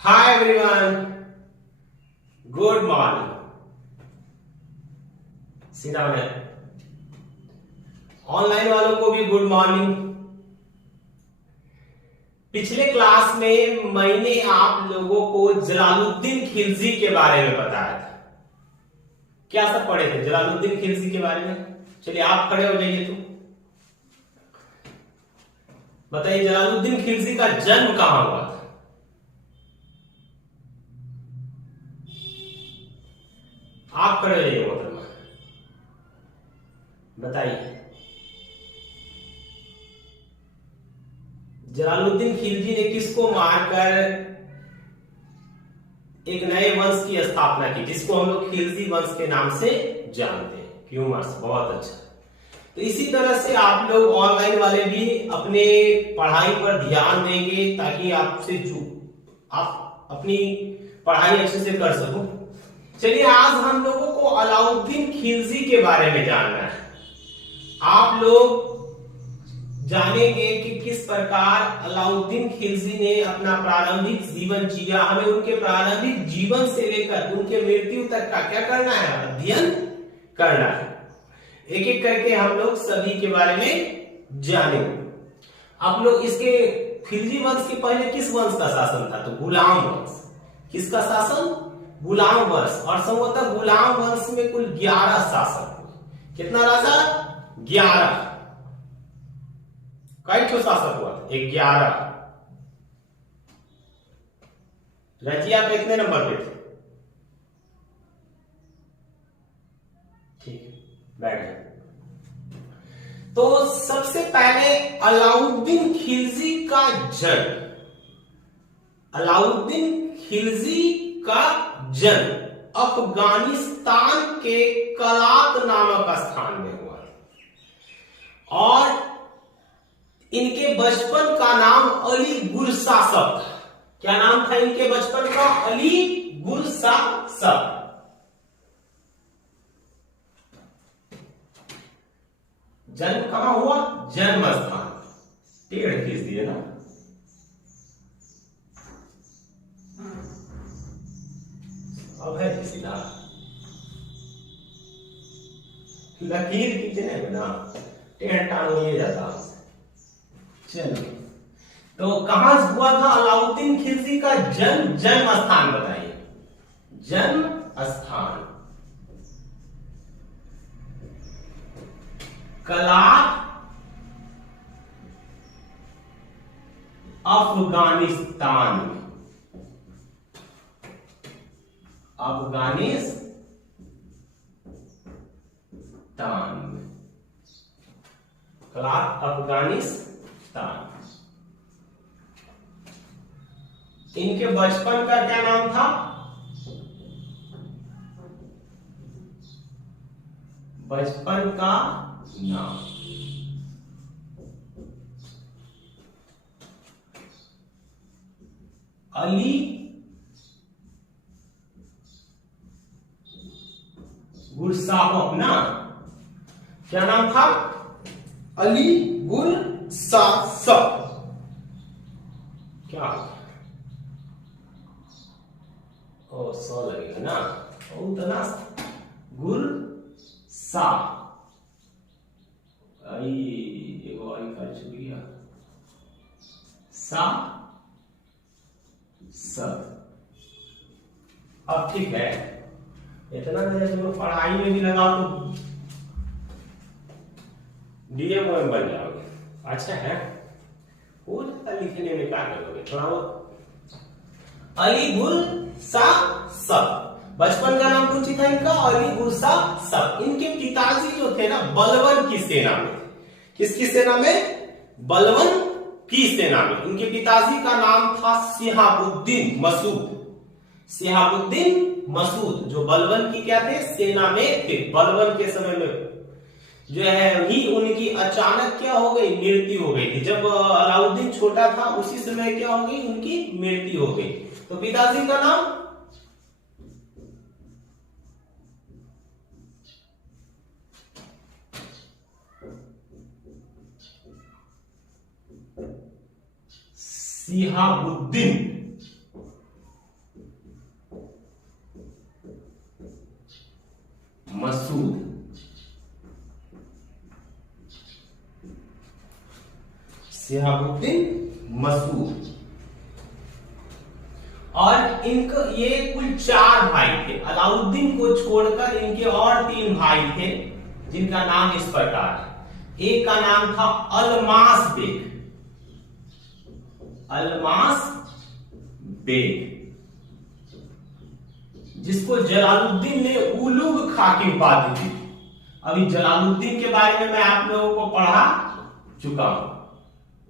Hi everyone, good morning. सीधा online वालों को भी गुड मॉर्निंग। पिछले क्लास में मैंने आप लोगों को जलालुद्दीन खिलजी के बारे में बताया था। क्या सब पढ़े थे जलालुद्दीन खिलजी के बारे में? चलिए आप खड़े हो जाइए। तो बताइए जलालुद्दीन खिलजी का जन्म कहां हुआ था? आप खड़े हो जाइए मोहतरमा, बताइए। जलालुद्दीन खिलजी ने किसको मारकर एक नए वंश की स्थापना की, जिसको हम लोग खिलजी वंश के नाम से जानते हैं? ह्यूमर्स, बहुत अच्छा। तो इसी तरह से आप लोग ऑनलाइन वाले भी अपने पढ़ाई पर ध्यान देंगे ताकि आपसे आप अपनी पढ़ाई अच्छे से कर सको। चलिए आज हम लोगों को अलाउद्दीन खिलजी के बारे में जानना है। आप लोग जानेंगे कि किस प्रकार अलाउद्दीन खिलजी ने अपना प्रारंभिक जीवन जिया। हमें उनके प्रारंभिक जीवन से लेकर उनके मृत्यु तक का क्या करना है, अध्ययन करना है। एक एक करके हम लोग सभी के बारे में जानेंगे। आप लोग इसके खिलजी वंश के पहले किस वंश का शासन था? तो गुलाम वंश। किसका शासन? गुलाम वंश। और संभवतः गुलाम वंश में कुल 11 शासक हुए। कितना राजा? 11। कई ठो शासक हुआ? 11। रजिया कितने नंबर पे थे? ठीक है, बैठ जाए। तो सबसे पहले अलाउद्दीन खिलजी का जन्म। अलाउद्दीन खिलजी का जन्म अफगानिस्तान के कलात नामक स्थान में हुआ और इनके बचपन का नाम अली गुरसासप था। क्या नाम था इनके बचपन का? अली गुरसासप। जन्म कहां हुआ? जन्म स्थान। टेढ़ खींच दिए ना। अब है सीधा लकीर खींचने में ना टेढ़ टांग लिए जाता। चलो, तो कहां हुआ था अलाउद्दीन खिलजी का जन्म? जन्म स्थान बताइए। जन्म स्थान कलात, अफगानिस्तान में। अफगानिस्तान में, कलात अफगानिस्तान। इनके बचपन का क्या नाम था? बचपन का नाम अली गुरसासप ना। क्या नाम था? अली गुरसासप। क्या ओ सौ लगेगा ना, उतना गुर सा आई एगो आई कर छूट गया सा स। अब ठीक है, इतना तुम पढ़ाई में भी लगाओ तो डीएम बन जाओगे। अच्छा है, हो जाता लिखने में क्या करोगे थोड़ा बहुत। अली गुरसासप। बचपन का नाम पूछी था इनका, अली गुरसासप। इनके पिताजी जो थे ना बलवन की सेना में थे। किसकी सेना में? बलवन की सेना में। इनके पिताजी का नाम था शिहाबुद्दीन मसूद। शिहाबुद्दीन मसूद जो बलवन की क्या थे? सेना में थे। बलवन के समय में जो है ही उनकी अचानक क्या हो गई? मृत्यु हो गई थी। जब अलाउद्दीन छोटा था उसी समय क्या हो गई? उनकी मृत्यु हो गई। तो पिताजी का नाम शिहाबुद्दीन मसूद। शिहाबुद्दीन मसूद। और इनका ये कुल 4 भाई थे। अलाउद्दीन को छोड़कर इनके और 3 भाई थे जिनका नाम इस प्रकार है। एक का नाम था अलमास बेग, अलमास बेग, जिसको जलालुद्दीन ने उलुग खा की उपाधि दी। अभी जलालुद्दीन के बारे में मैं आप लोगों को पढ़ा चुका हूं,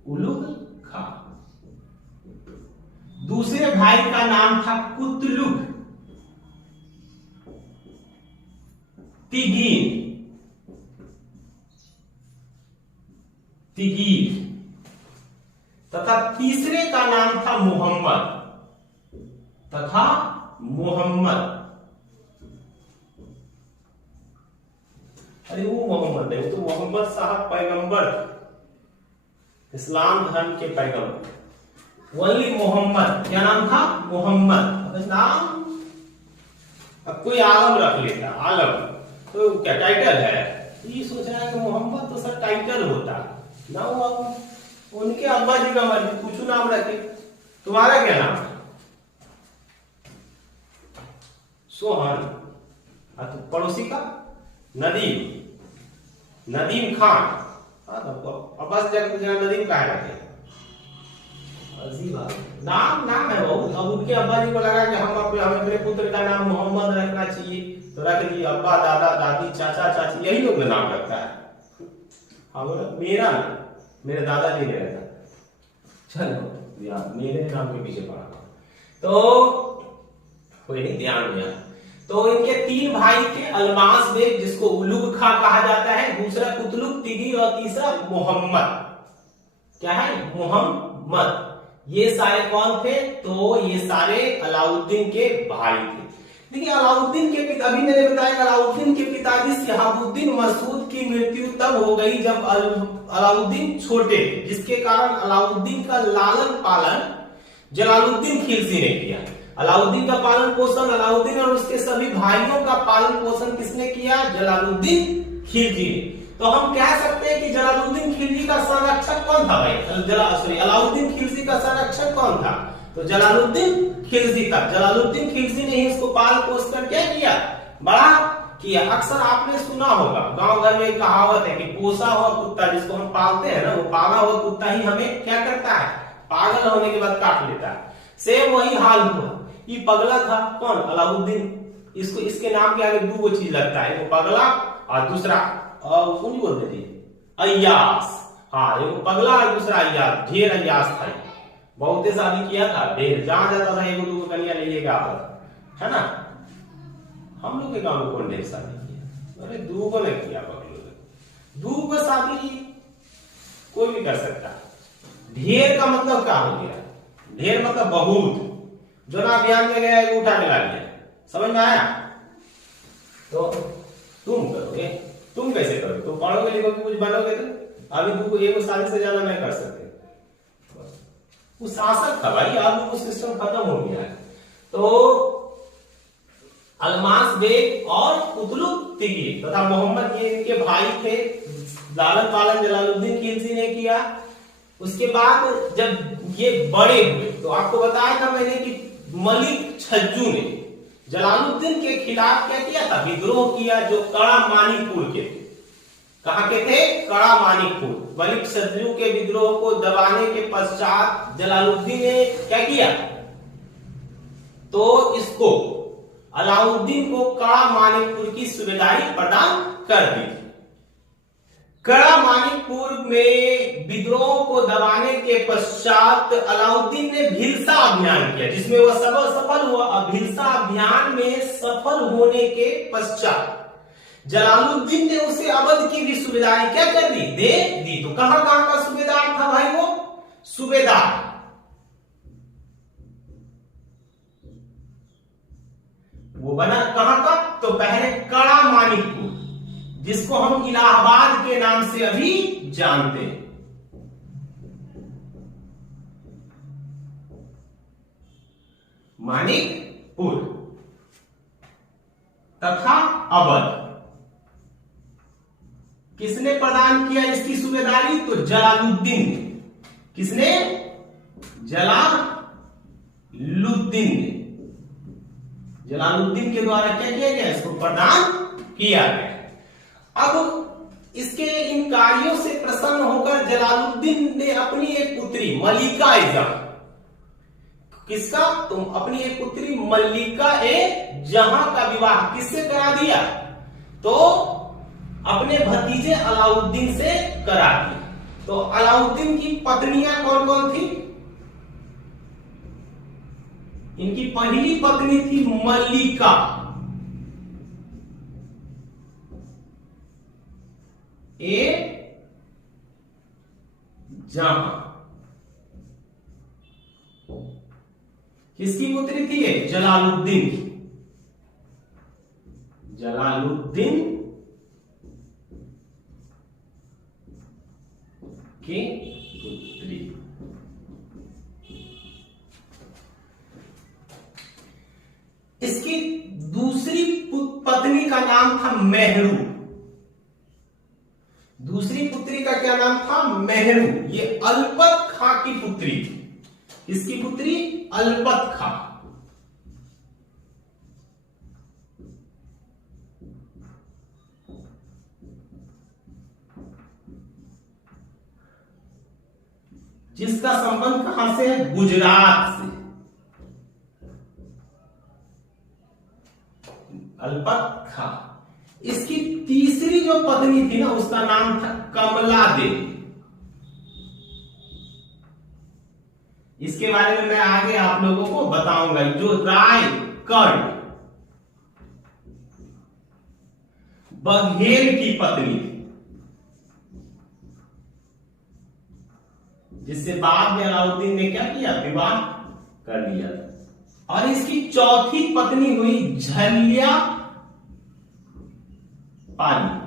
उलुग खा। दूसरे भाई का नाम था कुतलुग तिगीर, तिगीर। तथा तीसरे का नाम था मोहम्मद, तथा मोहम्मद। अरे वो मोहम्मद है, वो तो मोहम्मद साहब पैगंबर, इस्लाम धर्म के पैगंबर। वही मोहम्मद, क्या नाम था? मोहम्मद। अब नाम अब कोई आलम रख लेता, आलम तो क्या टाइटल है? ये सोच रहा है कि मोहम्मद तो सर टाइटल होता ना, वो उनके अब्बा जी का मर्जी, कुछ नाम रखे। तुम्हारा क्या नाम है? सोहन। तो पड़ोसी का नदीम, नदीम खान। अब्बास जगह नदीम कहा रखे? नाम नाम है बहुत। अब उनके अब्बा जी को लगा कि हम अपने पुत्र का नाम मोहम्मद रखना चाहिए, तो रख दिए। अब्बा, दादा, दादी, चाचा, चाची, यही लोग नाम रखता है। मेरा मेरे दादाजी ने रखा। चलो यार, मेरे नाम के पीछे पड़ा तो कोई नहीं, ध्यान दिया। तो इनके 3 भाई थे, अलमास बेग जिसको उलुग खा कहा जाता है, दूसरा कुतलुग तिगी और तीसरा मोहम्मद। क्या है? मोहम्मद। ये सारे कौन थे? तो ये सारे अलाउद्दीन के भाई थे। देखिए अलाउद्दीन के पिता, अभी मैंने बताया कि अलाउद्दीन के पिताजी शिहाबुद्दीन मसूद की मृत्यु तब हो गई जब अलाउद्दीन छोटे थे, जिसके कारण अलाउद्दीन का लालन पालन जलालुद्दीन खिलजी ने किया। अलाउद्दीन का पालन पोषण अलाउद्दीन और उसके सभी भाइयों का पालन पोषण किसने किया? जलालुद्दीन खिलजी ने। तो हम कह सकते हैं कि जलालुद्दीन खिलजी का संरक्षक कौन था भाई? अलाउद्दीन खिलजी का संरक्षक कौन था? तो जलालुद्दीन खिलजी था। जलालुद्दीन खिलजी ने ही उसको पाल पोस कर क्या किया? बड़ा किया। अक्सर आपने सुना होगा, गांव घर में एक कहावत है कि पोसा हुआ कुत्ता, जिसको हम पालते हैं ना, वो पाला हुआ कुत्ता ही हमें क्या करता है? पागल होने के बाद काट लेता है। सेम वही हाल हुआ। ये पगला था कौन? अलाउद्दीन। इसको इसके नाम के आगे 2 चीज लगता है, वो पगला और दूसरा कौन बोलते थे? अय्यास। हाँ, एक पगला और दूसरा अय्यास। ढेर अय्यास था, बहुते शादी किया था, ढेर। जहां जाता था 1-2 कन्या लेके आता था, है ना। हम लोग के गांव में कौन ढेर शादी किया? अरे 2 ने किया, पगलों 2 शादी कोई भी कर सकता। ढेर का मतलब क्या हो गया? ढेर मतलब बहुत। जो ना अभियान में गया है उठा के ला लिया, समझ में आया? तो तुम करोगे, तुम कैसे करोगे? तुम पढ़ोगे लिखोगे कुछ बनोगे तो अभी 2 शादी से ज्यादा नहीं कर सकते। वो शासक था भाई, अब वो सिस्टम खत्म हो गया है। तो अलमास बेग और कुतलुग तिगी तथा मोहम्मद, ये इनके भाई थे। लालन पालन जलालुद्दीन खिलजी ने किया। उसके बाद जब ये बड़े हुए तो आपको बताया था मैंने कि मलिक छज्जू ने जलालुद्दीन के खिलाफ क्या किया था? विद्रोह किया, जो कड़ा मानिकपुर के थे। कहां के थे? कड़ा मानिकपुर। मलिक छज्जू के विद्रोह को दबाने के पश्चात जलालुद्दीन ने क्या किया? तो इसको अलाउद्दीन को कड़ा मानिकपुर की सुबेदारी प्रदान कर दी। कड़ा मानिकपुर में विद्रोह को दबाने के पश्चात अलाउद्दीन ने भिलसा अभियान किया, जिसमें वह सफल हुआ। भिलसा अभियान में सफल होने के पश्चात जलालुद्दीन ने उसे अवध की भी सूबेदारी क्या कर दी? दे दी। तो कहां कहां का सूबेदार था भाई? वो सूबेदार वो बना कहां का? तो पहले कड़ा मानिकपुर, जिसको हम इलाहाबाद के नाम से अभी जानते हैं। मानिकपुर तथा अवध, जलालुद्दीन ने। किसने? जलालुद्दीन ने। जलालुद्दीन के द्वारा क्या किया गया? इसको प्रदान किया गया। अब इसके इन कार्यों से प्रसन्न होकर जलालुद्दीन ने अपनी एक पुत्री मल्लिका जहां, किसका? तुम अपनी एक पुत्री मल्लिका जहां का विवाह किससे करा दिया? तो अपने भतीजे अलाउद्दीन से करा दिया। तो अलाउद्दीन की पत्नियां कौन कौन थी? इनकी पहली पत्नी थी मल्लिका, जहां। किसकी पुत्री थी? जलालुद्दीन की। जलालुद्दीन की पुत्री। इसकी दूसरी पत्नी का नाम था मेहरू। दूसरी पुत्री का क्या नाम था? मेहरू। ये अलपत खां की पुत्री थी। किसकी पुत्री? अलपत खां। जिसका संबंध कहां से है? गुजरात से। अलपत खां। इसकी तीसरी जो पत्नी थी ना, उसका नाम था कमला देवी। इसके बारे में मैं आगे आप लोगों को बताऊंगा। जो रायकर्ण बघेल की पत्नी थी, जिससे बाद में अलाउद्दीन ने क्या किया? विवाह कर लिया। और इसकी चौथी पत्नी हुई झल्या पाली,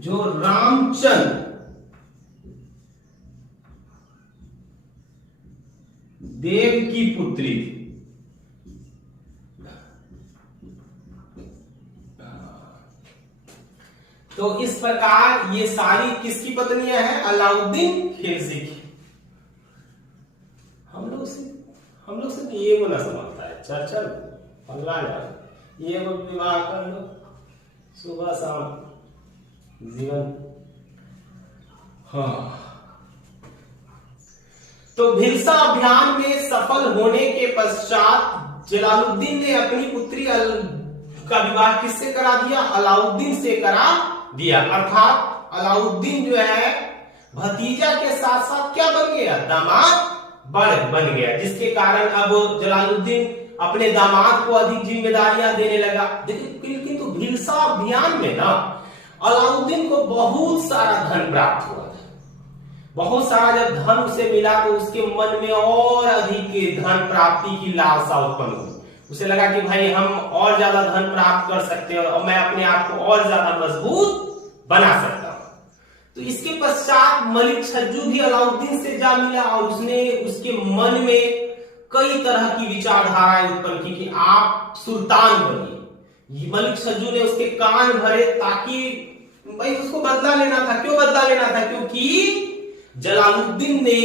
जो रामचंद्र देव की पुत्री थी। तो इस प्रकार ये सारी किसकी पत्नियां हैं? अलाउद्दीन खिलजी की। हम लोग से ये वो ना समझता है। चल पगला यार, ये वो विवाह कर लो, सुबह शाम जीवन। हाँ, तो भिलसा अभियान में सफल होने के पश्चात जलालुद्दीन ने अपनी पुत्री का विवाह किससे करा दिया? अलाउद्दीन से करा दिया। अर्थात अलाउद्दीन जो है भतीजा के साथ साथ क्या बन गया? दामाद बन गया। जिसके कारण अब जलालुद्दीन अपने दामाद को अधिक जिम्मेदारियां देने लगा। लेकिन तो भिलसा अभियान में ना अलाउद्दीन को बहुत सारा धन प्राप्त हुआ था। बहुत सारा जब धन उसे मिला तो उसके मन में और अधिक धन प्राप्ति की लालसा उत्पन्न हुई। उसे लगा कि भाई हम और ज्यादा धन प्राप्त कर सकते हैं और मैं अपने आप को और ज्यादा मजबूत बना सकता हूं। तो इसके पश्चात मलिक छज्जू भी अलाउद्दीन से जा मिला और उसने उसके मन में कई तरह की विचारधाराएं उत्पन्न की कि आप सुल्तान बनिए। मलिक छज्जू ने उसके कान भरे ताकि भाई उसको बदला लेना था। क्यों बदला लेना था? क्योंकि जलालुद्दीन ने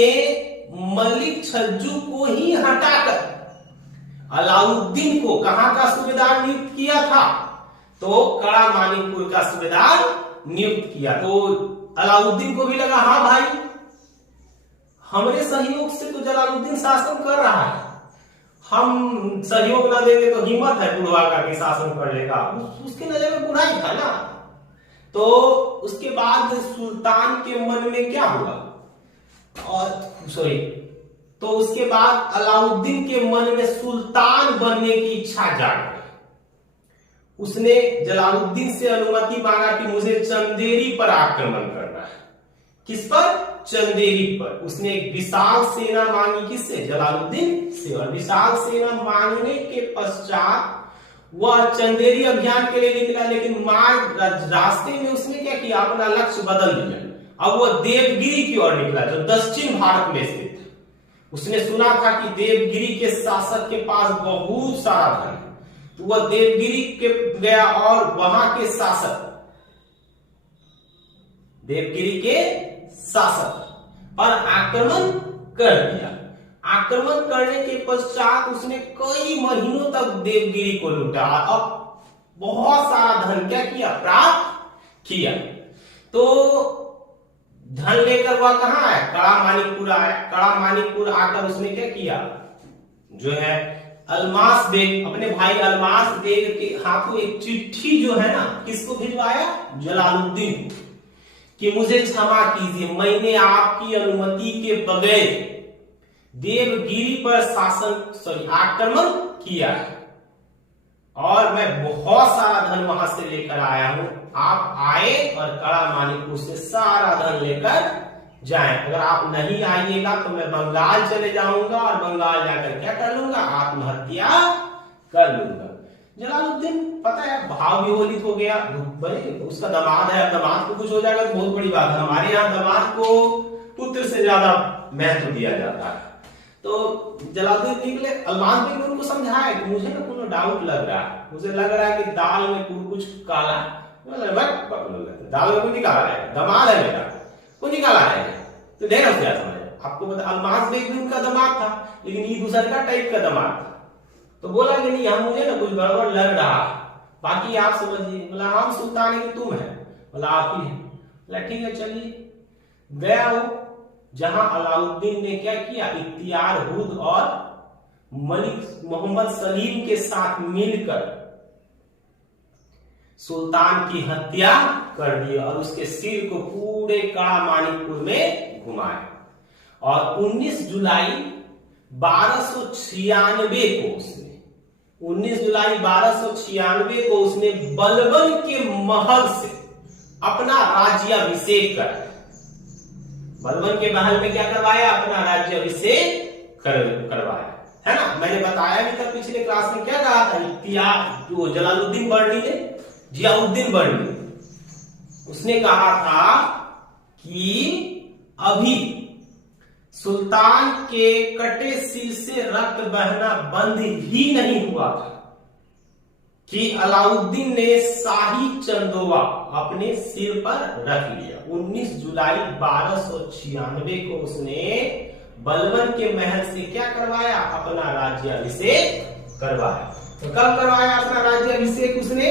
मलिक छज्जू को ही हटाकर अलाउद्दीन को कहां का सूबेदार नियुक्त किया था? तो कड़ा मानिकपुर का सूबेदार नियुक्त किया। तो अलाउद्दीन को भी लगा हाँ भाई, हमारे सहयोग से तो जलालुद्दीन शासन कर रहा है, हम सहयोग ना देंगे तो हिम्मत है बुढ़वा का कि शासन कर लेगा। उसकी नजर में बुरा ही था ना। तो उसके बाद सुल्तान के मन में क्या हुआ? तो उसके बाद अलाउद्दीन के मन में सुल्तान बनने की इच्छा जाग गई। उसने जलालुद्दीन से अनुमति मांगा कि मुझे चंदेरी पर आक्रमण करना है। किस पर? चंदेरी पर। उसने एक विशाल सेना मांगी। किससे? जलालुद्दीन से। और विशाल सेना मांगने के पश्चात वह चंदेरी अभियान के लिए निकला। लेकिन रास्ते में उसने क्या किया? अपना लक्ष्य बदल दिया। अब वह देवगिरी की ओर निकला, जो दक्षिण भारत में स्थित है। उसने सुना था कि देवगिरी के शासक के पास बहुत सारा धन है। तो वह देवगिरी के गया और वहां के शासक देवगिरी के शासक पर आक्रमण कर दिया। आक्रमण करने के पश्चात उसने कई महीनों तक देवगिरी को लूटा और बहुत सारा धन क्या किया, प्राप्त किया। तो धन लेकर वह कहां आया, कड़ा मानिकपुर आया। कड़ा मानिकपुर आकर उसने क्या किया, जो है अलमास बेग, अपने भाई अलमास बेग के हाथों एक चिट्ठी जो है ना, किसको भिजवाया, जलालुद्दीन, कि मुझे क्षमा कीजिए, मैंने आपकी अनुमति के बगैर देवगिरी पर आक्रमण किया है और मैं बहुत सारा धन वहां से लेकर आया हूं। आप आए और कड़ा मानिकपुर से सारा धन लेकर जाएं। अगर आप नहीं आइएगा तो मैं बंगाल चले जाऊंगा और बंगाल जाकर क्या कर लूंगा, आत्महत्या कर लूंगा। जलालुद्दीन पता है भाव विहोलित हो गया, भाई उसका दामाद है, दामाद को कुछ हो जाएगा तो बहुत बड़ी बात है। हमारे यहाँ दामाद को पुत्र से ज्यादा महत्व दिया जाता है। तो जलालुद्दीन निकले, अलमास बेग ने उनको समझाया कि मुझे ना कुछ डाउट लग रहा है, मुझे लग रहा है कि दाल में कुछ काला, दाल में कुछ निकाला है, दामाद है मेरा, वो निकाला है। तो ढेर क्या समझ, आपको पता अलमास बेग भी उनका दामाद था, लेकिन ये दूसर का टाइप का दामाद था। तो बोला कि नहीं, हम मुझे ना कुछ गड़बड़ लग रहा, बाकी आप समझिए। बोला हम सुल्तान है कि तुम है, बोला आप ही है। बोला ठीक है चलिए। गया हूं जहां अलाउद्दीन ने क्या किया, इख्तियार हुद और मलिक मोहम्मद सलीम के साथ मिलकर सुल्तान की हत्या कर दी और उसके सिर को पूरे कड़ा मानिकपुर में घुमाया। और 19 जुलाई 1296 को उसने 19 जुलाई 1296 को उसने बलबन के महल से अपना राज्याभिषेक कराया। बलबन के महल में क्या करवाया, अपना राज्याभिषेक करवाया, है ना। मैंने बताया भी था पिछले क्लास में, क्या कहा था, इख्तियार जो जलालुद्दीन बर्नी ने, जियाउद्दीन बर्नी, उसने कहा था कि अभी सुल्तान के कटे सिर से रक्त बहना बंद ही नहीं हुआ था कि अलाउद्दीन ने शाही चंदोवा अपने सिर पर रख लिया। 19 जुलाई 1296 को उसने बलबन के महल से क्या करवाया, अपना राज्याभिषेक करवाया। तो कब करवाया अपना राज्याभिषेक उसने,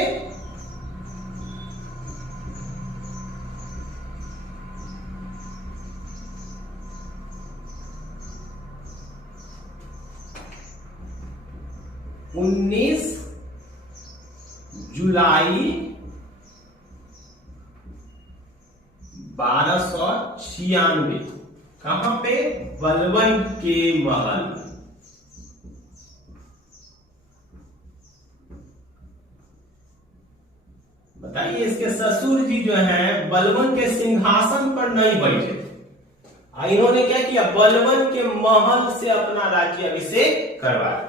जुलाई 1296, कहां पे, बलबन के महल। बताइए, इसके ससुर जी जो है बलबन के सिंहासन पर नहीं बैठे, इन्होंने क्या किया, बलबन के महल से अपना राज्याभिषेक करवाया।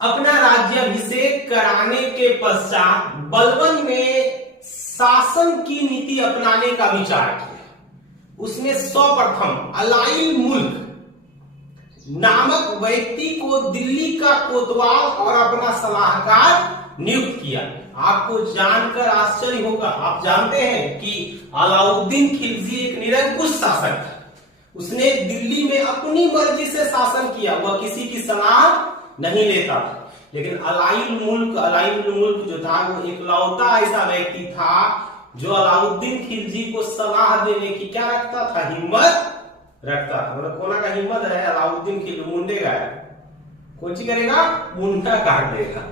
अपना राज्याभिषेक कराने के पश्चात बलबन ने शासन की नीति अपनाने का विचार किया। उसने सर्वप्रथम अलाइल मुल्क नामक व्यक्ति को दिल्ली का कोतवाल और अपना सलाहकार नियुक्त किया। आपको जानकर आश्चर्य होगा, आप जानते हैं कि अलाउद्दीन खिलजी एक निरंकुश शासक था। उसने दिल्ली में अपनी मर्जी से शासन किया, वह किसी की सलाह नहीं लेता था। लेकिन अलाइल मुल्क जो था, वो इकलौता ऐसा व्यक्ति था जो अलाउद्दीन खिलजी को सलाह देने की क्या रखता था, हिम्मत रखता था। मतलब कोना का हिम्मत है, अलाउद्दीन खिलजी मुंडे का है, कुछ करेगा, मुंडा काट देगा।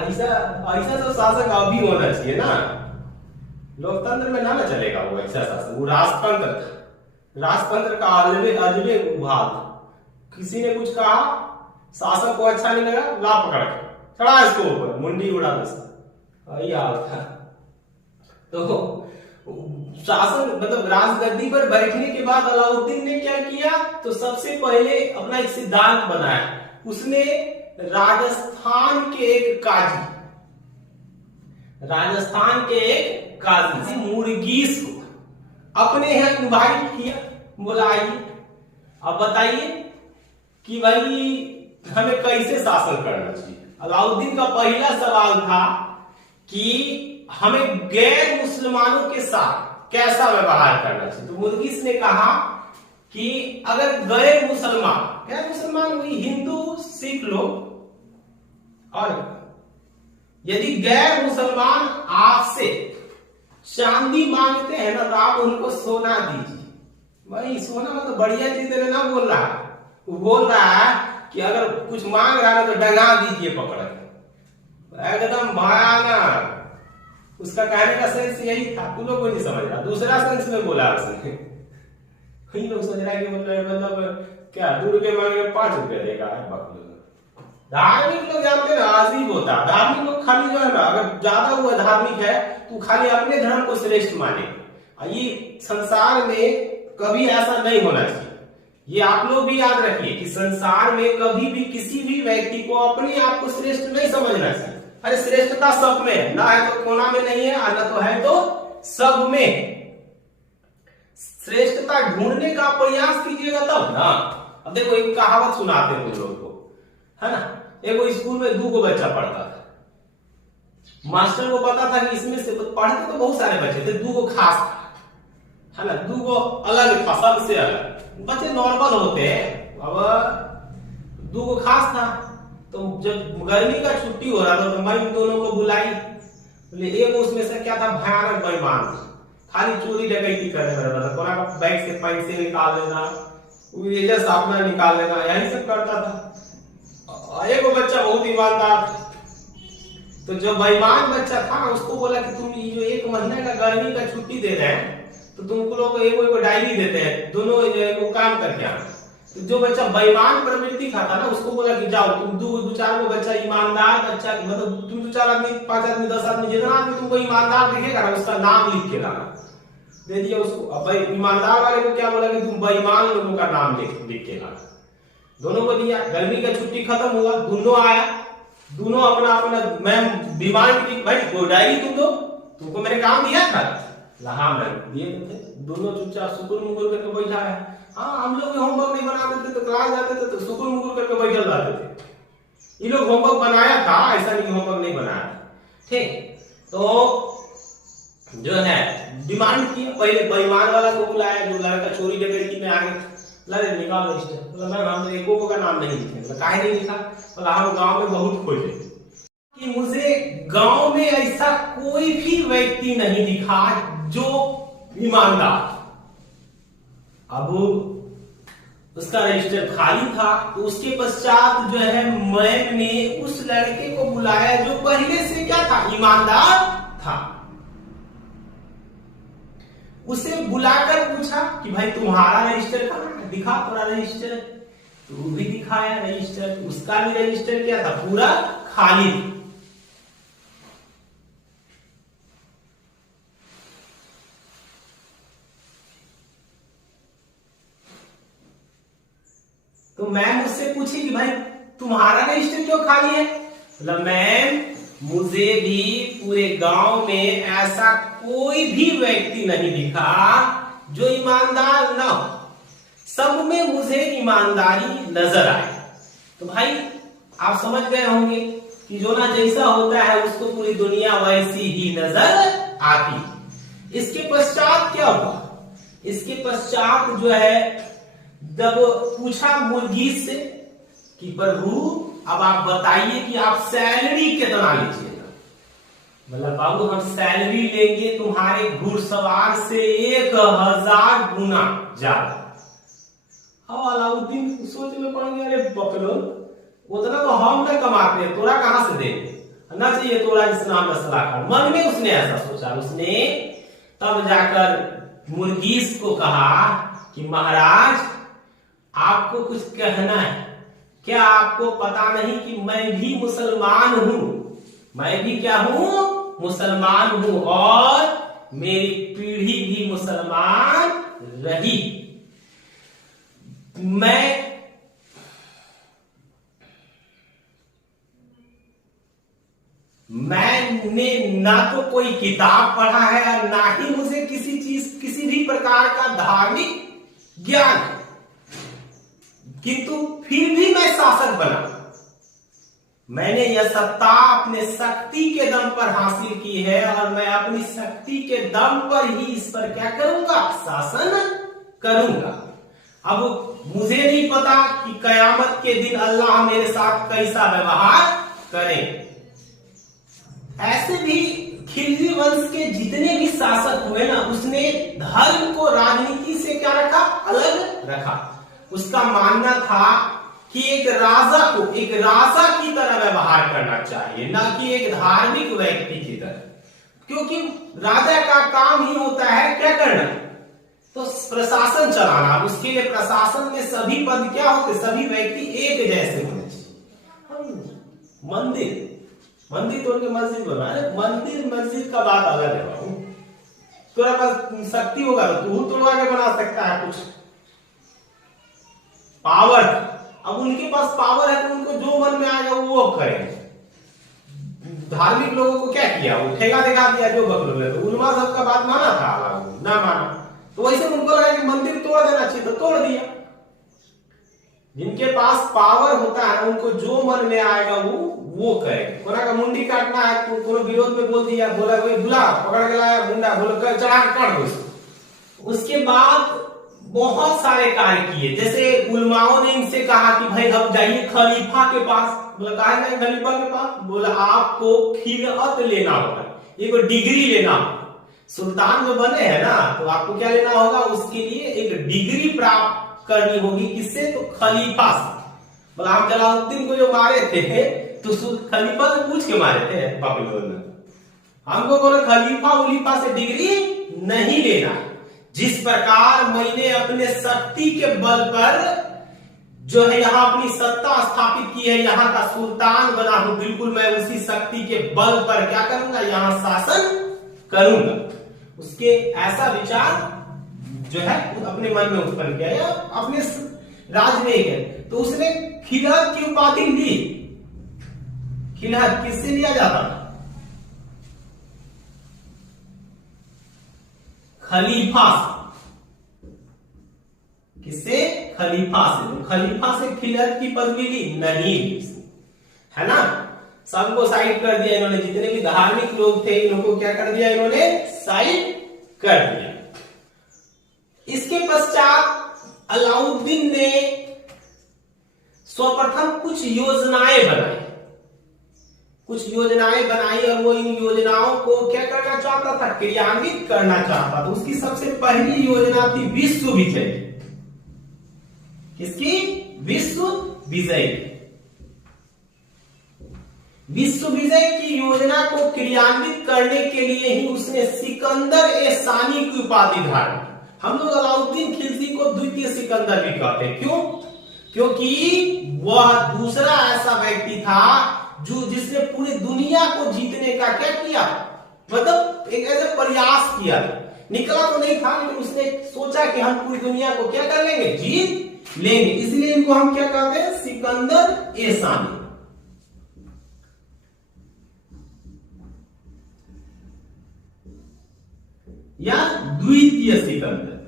ऐसा तो शासक अभी होना चाहिए ना, लोकतंत्र में ना चलेगा वो ऐसा शासक। वो राजतंत्र था, राजतंत्र का अजबे उभाल था। किसी ने कुछ कहा, शासक को अच्छा नहीं लगा, ला पकड़ के चढ़ा इसको ऊपर, मुंडी उड़ा दे, यही हाल था। तो शासन मतलब राजगद्दी पर बैठने के बाद अलाउद्दीन ने क्या किया, तो सबसे पहले अपना एक सिद्धांत बनाया। उसने राजस्थान के एक काजी मुर्गीस को अपने यहाँ इनवाइट किया, बुलाइए, अब बताइए कि भाई हमें कैसे शासन करना चाहिए। अलाउद्दीन का पहला सवाल था कि हमें गैर मुसलमानों के साथ कैसा व्यवहार करना चाहिए। तो मुर्गिस ने कहा कि अगर गैर मुसलमान हुई हिंदू सिख लोग, और यदि गैर मुसलमान आपसे चांदी मांगते हैं ना तो आप उनको सोना दीजिए। भाई सोना मतलब बढ़िया चीज देने ना बोल रहा है, वो बोल रहा है कि अगर कुछ मांग रहा है तो डगा दीजिए पकड़ के, एकदम भयानक। उसका कहने का सेंस यही था, तुम लोग को नहीं समझ रहा, दूसरा सेंस में बोला उसने। कई लोग समझ रहा है कि मतलब क्या 2 रुपए मांगे 5 रुपए देगा। धार्मिक लोग जानते ना अजीब होता, धार्मिक लोग खाली जो है ना, अगर ज्यादा हुआ धार्मिक है तो खाली अपने धर्म को श्रेष्ठ माने। ये संसार में कभी ऐसा नहीं होना चाहिए, ये आप लोग भी याद रखिए कि संसार में कभी भी किसी भी व्यक्ति को अपने आप को श्रेष्ठ नहीं समझना चाहिए। अरे श्रेष्ठता सब में ना है तो कोना में नहीं है, ना तो है तो सब में। श्रेष्ठता ढूंढने का प्रयास कीजिएगा तब ना। अब देखो एक कहावत सुनाते हैं तुम लोग को, है ना। एक स्कूल में 2 बच्चा पढ़ता था, मास्टर को पता था कि इसमें से पढ़ते तो बहुत सारे बच्चे थे, 2 खास था, है ना, 2 अलग था, सबसे अलग। बच्चे नॉर्मल होते हैं, अब 2 खास था। तो जब गर्मी का छुट्टी हो रहा था तो मैं इन दोनों को बुलाई, बोले एक उसमें से क्या था, भयानक बेईमान, खाली चोरी डकैती करने में रहता था, कोना का बैग से पैसे निकाल लेना, शार्पनर निकाल लेना, यही सब करता था। एक बच्चा बहुत ईमानदार था, तो जो बेईमान बच्चा था उसको बोला कि तुम ये जो 1 महीने का गर्मी का छुट्टी दे रहे हैं तो तुमको लोग एक डायरी देते हैं, दोनों को काम करके आना। तो जो बच्चा बेईमान प्रवृत्ति का था ना उसको बोला कि जाओ तुम 2-4 बच्चा ईमानदार बच्चा, मतलब तुम 2-4 आदमी 5 आदमी 10 आदमी जितना आदमी तुमको ईमानदार दिखेगा ना उसका नाम लिख के लाना। दे दिया उसको। अब ईमानदार वाले को क्या बोला कि तुम बेईमान लोगों का नाम लिख के लाना। दोनों को दिया, गर्मी का छुट्टी खत्म हुआ, दोनों आया, दोनों अपना अपना मैम डिमांड की, भाई वो डायरी तुम दो, तुमको मैंने काम दिया था। हाँ मैम दिए थे। दोनों चुपचाप सुकुर मुकुर करके बैठा है। हाँ हम लोग होमवर्क नहीं बनाते थे तो क्लास जाते थे तो सुकुर मुकुर करके बैठल जाते थे। ये लोग होमवर्क बनाया था, ऐसा नहीं होमवर्क नहीं बनाया था। ठीक, तो जो है डिमांड किया, पहले बेईमान वाला को बुलाया जो लड़का चोरी डकैती में आगे, लड़े निकालो रजिस्टर। बोला मैम हम एको का नाम नहीं लिखे। बोला काहे नहीं लिखा? बोला हम गांव में बहुत खोजे कि मुझे गांव में ऐसा कोई भी व्यक्ति नहीं दिखा जो ईमानदार। अब उसका रजिस्टर खाली था, तो उसके पश्चात जो है मैम ने उस लड़के को बुलाया जो पहले से क्या था, ईमानदार था। उसे बुलाकर पूछा कि भाई तुम्हारा रजिस्टर कहाँ है, दिखा थोड़ा रजिस्टर। तो वो भी दिखाया रजिस्टर, उसका भी रजिस्टर क्या था, पूरा खाली। तो मैम उससे पूछी कि भाई तुम्हारा रजिस्टर क्यों खाली है? मतलब मैम मुझे भी पूरे गांव में ऐसा कोई भी व्यक्ति नहीं दिखा जो ईमानदार ना हो, सब में मुझे ईमानदारी नजर आए। तो भाई आप समझ गए होंगे कि जो ना जैसा होता है उसको पूरी दुनिया वैसी ही नजर आती। इसके पश्चात क्या हुआ? इसके पश्चात जो है जब पूछा मुर्गी से कि प्रभु अब आप बताइए कि आप सैलरी कितना लीजिएगा। मतलब बाबू हम सैलरी लेंगे तुम्हारे घुड़सवार से 1000 गुना ज्यादा। अलाउद्दीन सोच में पड़ गया, अरे बकलो उतना तो हम न कमाते हैं, तोरा कहां से देंगे, ना चाहिए तोरा जितना मसला का। मन में उसने ऐसा सोचा। उसने तब जाकर मुर्गीस को कहा कि महाराज आपको कुछ कहना है क्या? आपको पता नहीं कि मैं भी मुसलमान हूं? मैं भी क्या हूं? मुसलमान हूं, और मेरी पीढ़ी भी मुसलमान रही। मैंने ना तो कोई किताब पढ़ा है और ना ही मुझे किसी भी प्रकार का धार्मिक ज्ञान है, किंतु फिर भी मैं शासक बना। मैंने यह सत्ता अपने शक्ति के दम पर हासिल की है और मैं अपनी शक्ति के दम पर ही इस पर क्या करूंगा, शासन करूंगा। अब मुझे नहीं पता कि कयामत के दिन अल्लाह मेरे साथ कैसा व्यवहार करे। ऐसे भी खिलजी वंश के जितने भी शासक हुए ना, उसने धर्म को राजनीति से क्या रखा, अलग रखा। उसका मानना था कि एक राजा को एक राजा की तरह व्यवहार करना चाहिए, ना कि एक धार्मिक व्यक्ति की तरह। क्योंकि राजा का काम ही होता है क्या करना, तो प्रशासन चलाना। उसके लिए प्रशासन में सभी पद क्या होते, सभी व्यक्ति एक जैसे होने चाहिए। मंदिर तो उनके मस्जिद बना है, मंदिर मस्जिद का बात अलग है बाबू। तेरा पास शक्ति होगा तो तू तोड़वा के बना सकता है कुछ, पावर। अब उनके पास पावर है तो उनको जो मन में आएगा वो करेंगे। धार्मिक लोगों को क्या किया, वो ठेका दिखा दिया जो बकलो है, तो उन्मा सबका बात माना था, ना माना। तो वैसे उनको लगा कि मंदिर तोड़ देना चाहिए तो तोड़ दिया। जिनके पास पावर होता है उनको जो मन में आएगा वो करेंगे। कोना का मुंडी काटना है तो कोनो विरोध में बोल दिया, बोला कोई बुला पकड़ के लाया मुंडा, बोलो कर चढ़ा काट दो। उसके बाद बहुत सारे कार्य किए। जैसे उलमाओं ने इनसे कहा कि भाई अब जाइए खलीफा के पास। बोला कहा जाए खलीफा के पास, बोला आपको खिलअत लेना होगा, एक डिग्री लेना होगा। सुल्तान जो बने हैं ना, तो आपको क्या लेना होगा, उसके लिए एक डिग्री प्राप्त करनी होगी। किससे, तो खलीफा से। बोला हम जलालुद्दीन को जो मारे थे तो खलीफा से पूछ के मारे थे बाबुल ने। हमको बोले खलीफा उलीफा से डिग्री नहीं लेना। जिस प्रकार मैंने अपने शक्ति के बल पर जो है यहाँ अपनी सत्ता स्थापित की है, यहाँ का सुल्तान बना हूं, बिल्कुल मैं उसी शक्ति के बल पर क्या करूंगा, यहाँ शासन करूंगा। उसके ऐसा विचार जो है अपने मन में उत्पन्न किया या अपने राज में है, तो उसने खिलहत की उपाधि ली। खिलहत किससे लिया जाता था, खलीफा से। किससे, खलीफा से। खलीफा से खिलहत की पदवी ली नहीं, है ना। सबको साइड कर दिया इन्होंने, जितने भी धार्मिक लोग थे इनको क्या कर दिया इन्होंने, साइड कर दिया। इसके पश्चात अलाउद्दीन ने सर्वप्रथम कुछ योजनाएं बनाई। और वो इन योजनाओं को क्या करना चाहता था, क्रियान्वित करना चाहता था। उसकी सबसे पहली योजना थी विश्व विजय। किसकी, विश्व विजय। विश्व विजय की योजना को क्रियान्वित करने के लिए ही उसने सिकंदर-ए-सानी की उपाधि धारण की। हम लोग अलाउद्दीन खिलजी को द्वितीय सिकंदर भी कहते हैं। क्यों, क्योंकि वह दूसरा ऐसा व्यक्ति था जो जिसने पूरी दुनिया को जीतने का क्या किया, मतलब एक ऐसा प्रयास किया। निकला तो नहीं था, लेकिन उसने सोचा कि हम पूरी दुनिया को क्या कर लेंगे, जीत लेंगे। इसलिए इनको हम क्या कहते हैं, सिकंदर-ए-सानी या द्वितीय सिकंदर।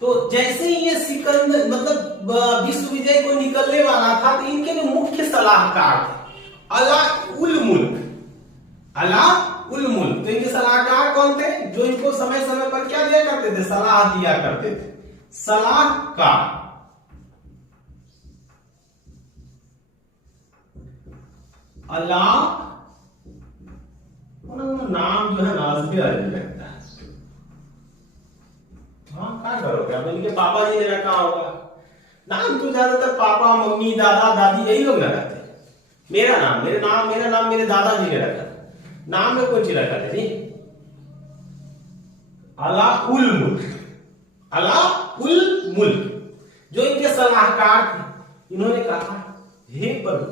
तो जैसे ही ये सिकंदर मतलब विश्व विजय को निकलने वाला था, तो इनके जो मुख्य सलाहकार अला उल मुल्क। तो इनके सलाहकार कौन थे, जो इनको समय समय पर क्या दिया करते थे, सलाह दिया करते थे, सलाहकार। अल्लाह नाम जो है नाजबे अजीब लगता है। हाँ क्या करोगे, अब इनके पापा जी ने रखा होगा नाम। तो ज्यादातर पापा मम्मी दादा दादी यही लोग लगाते हैं। मेरा नाम मेरे दादाजी ने रखा था। नाम में कोई चीज रखा था नहीं। अला उल मुल्क जो इनके सलाहकार थे, इन्होंने कहा हे प्रभु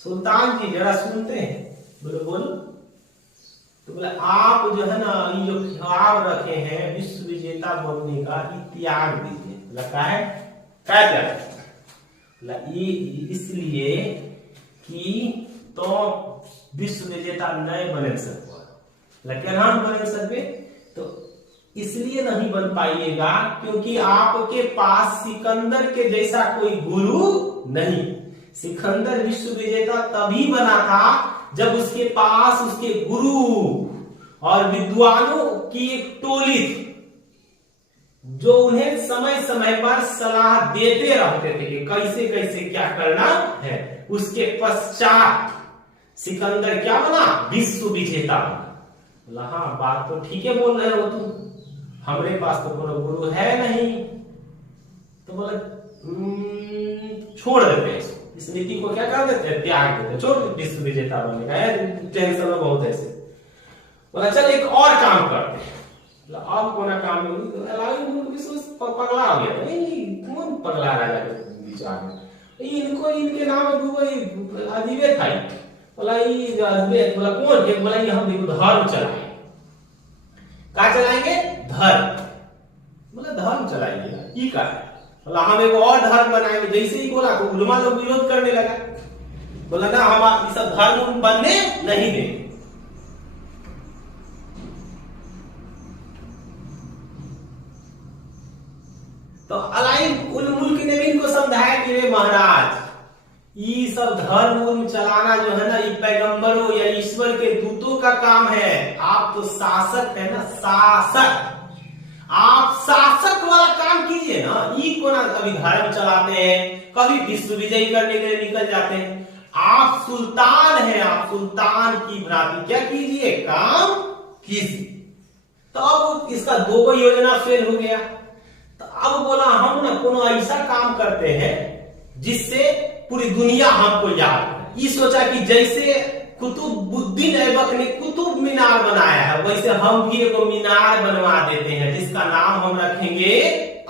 सुल्तान जी जरा सुनते हैं। बोलो। तो बोले आप जो है ना ये जो ख्याल रखे हैं विश्व विजेता बनने का, त्याग दीजिए। लगता है क्या त्याग, ये इसलिए कि तो विश्व विजेता नहीं बने सकते, हम बने सकते। तो इसलिए नहीं बन पाइएगा क्योंकि आपके पास सिकंदर के जैसा कोई गुरु नहीं। सिकंदर विश्व विजेता तभी बना था जब उसके पास उसके गुरु और विद्वानों की एक टोली थी जो उन्हें समय समय पर सलाह देते रहते थे कि कैसे कैसे क्या करना है। उसके पश्चात सिकंदर क्या बना? विश्व विजेता बना। बोला हाँ बात तो ठीक है बोल रहे हो तुम, हमारे पास तो कोई गुरु है नहीं। तो बोला छोड़ देते हैं इस नीति को, क्या कर देते हैं, त्याग देते हैं, छोड़ विश्व विजेता बनेगा, टेंशन में बहुत ऐसे। बोला चल एक और काम करते हैं। अब कोना काम पगला हो गया, नहीं कौन पगला राजा के विचार में, इनको इनके नाम अजीबे था। बोला बोला कौन है? बोला हम देखो धर्म चलाएंगे। क्या चलाएंगे? धर्म। बोला धर्म चलाएंगे ये का? बोला हम एक और धर्म बनाएंगे। जैसे ही बोला तो उलमा लोग विरोध करने लगा। बोला ना हम इस धर्म बनने नहीं देंगे। तो अलाइन उल मुल्क ने भी इनको समझाया कि रे महाराज ये सब धर्म चलाना जो है ना, ये पैगंबरों या ईश्वर के दूतों का काम है। आप तो शासक है ना, शासक। आप शासक वाला काम कीजिए ना। ये को ना कभी धर्म चलाते हैं, कभी विश्व विजयी करने के लिए निकल जाते हैं। आप सुल्तान हैं, आप सुल्तान की भांति क्या कीजिए, काम कीजिए। तो अब इसका दो योजना फेल हो गया। तो अब बोला हम ना कोनो ऐसा काम करते हैं जिससे पूरी दुनिया हमको याद करे। ये सोचा कि जैसे कुतुबुद्दीन ऐबक ने कुतुब मीनार बनाया है, वैसे हम भी एक मीनार बनवा देते हैं जिसका नाम हम रखेंगे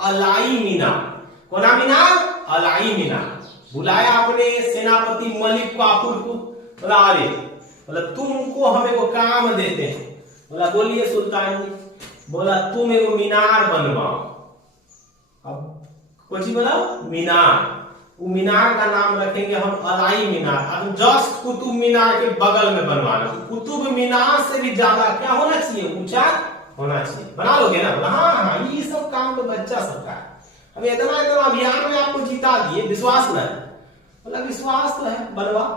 अलाई मीनार। कौन मीनार? अलाई मीनार। बुलाया अपने सेनापति मलिक काफूर को। बोला अरे, बोला तुमको हम एक काम देते हैं। बोला बोलिए सुल्तान जी। बोला तुम एक मीनार बनवाओ। अब कुछ बनाओ मीनार। वो मीनार का नाम रखेंगे हम अलाई मीनार। अब जस्ट कुतुब मीनार के बगल में बनवाना। कुतुब मीनार से भी ज्यादा क्या होना चाहिए, ऊंचा होना चाहिए। बना लोगे ना? हाँ हाँ, ये सब काम तो बच्चा सबका है। अब इतना इतना अभियान में आपको जिता दिए, विश्वास न है? बोला विश्वास तो है, बनवा।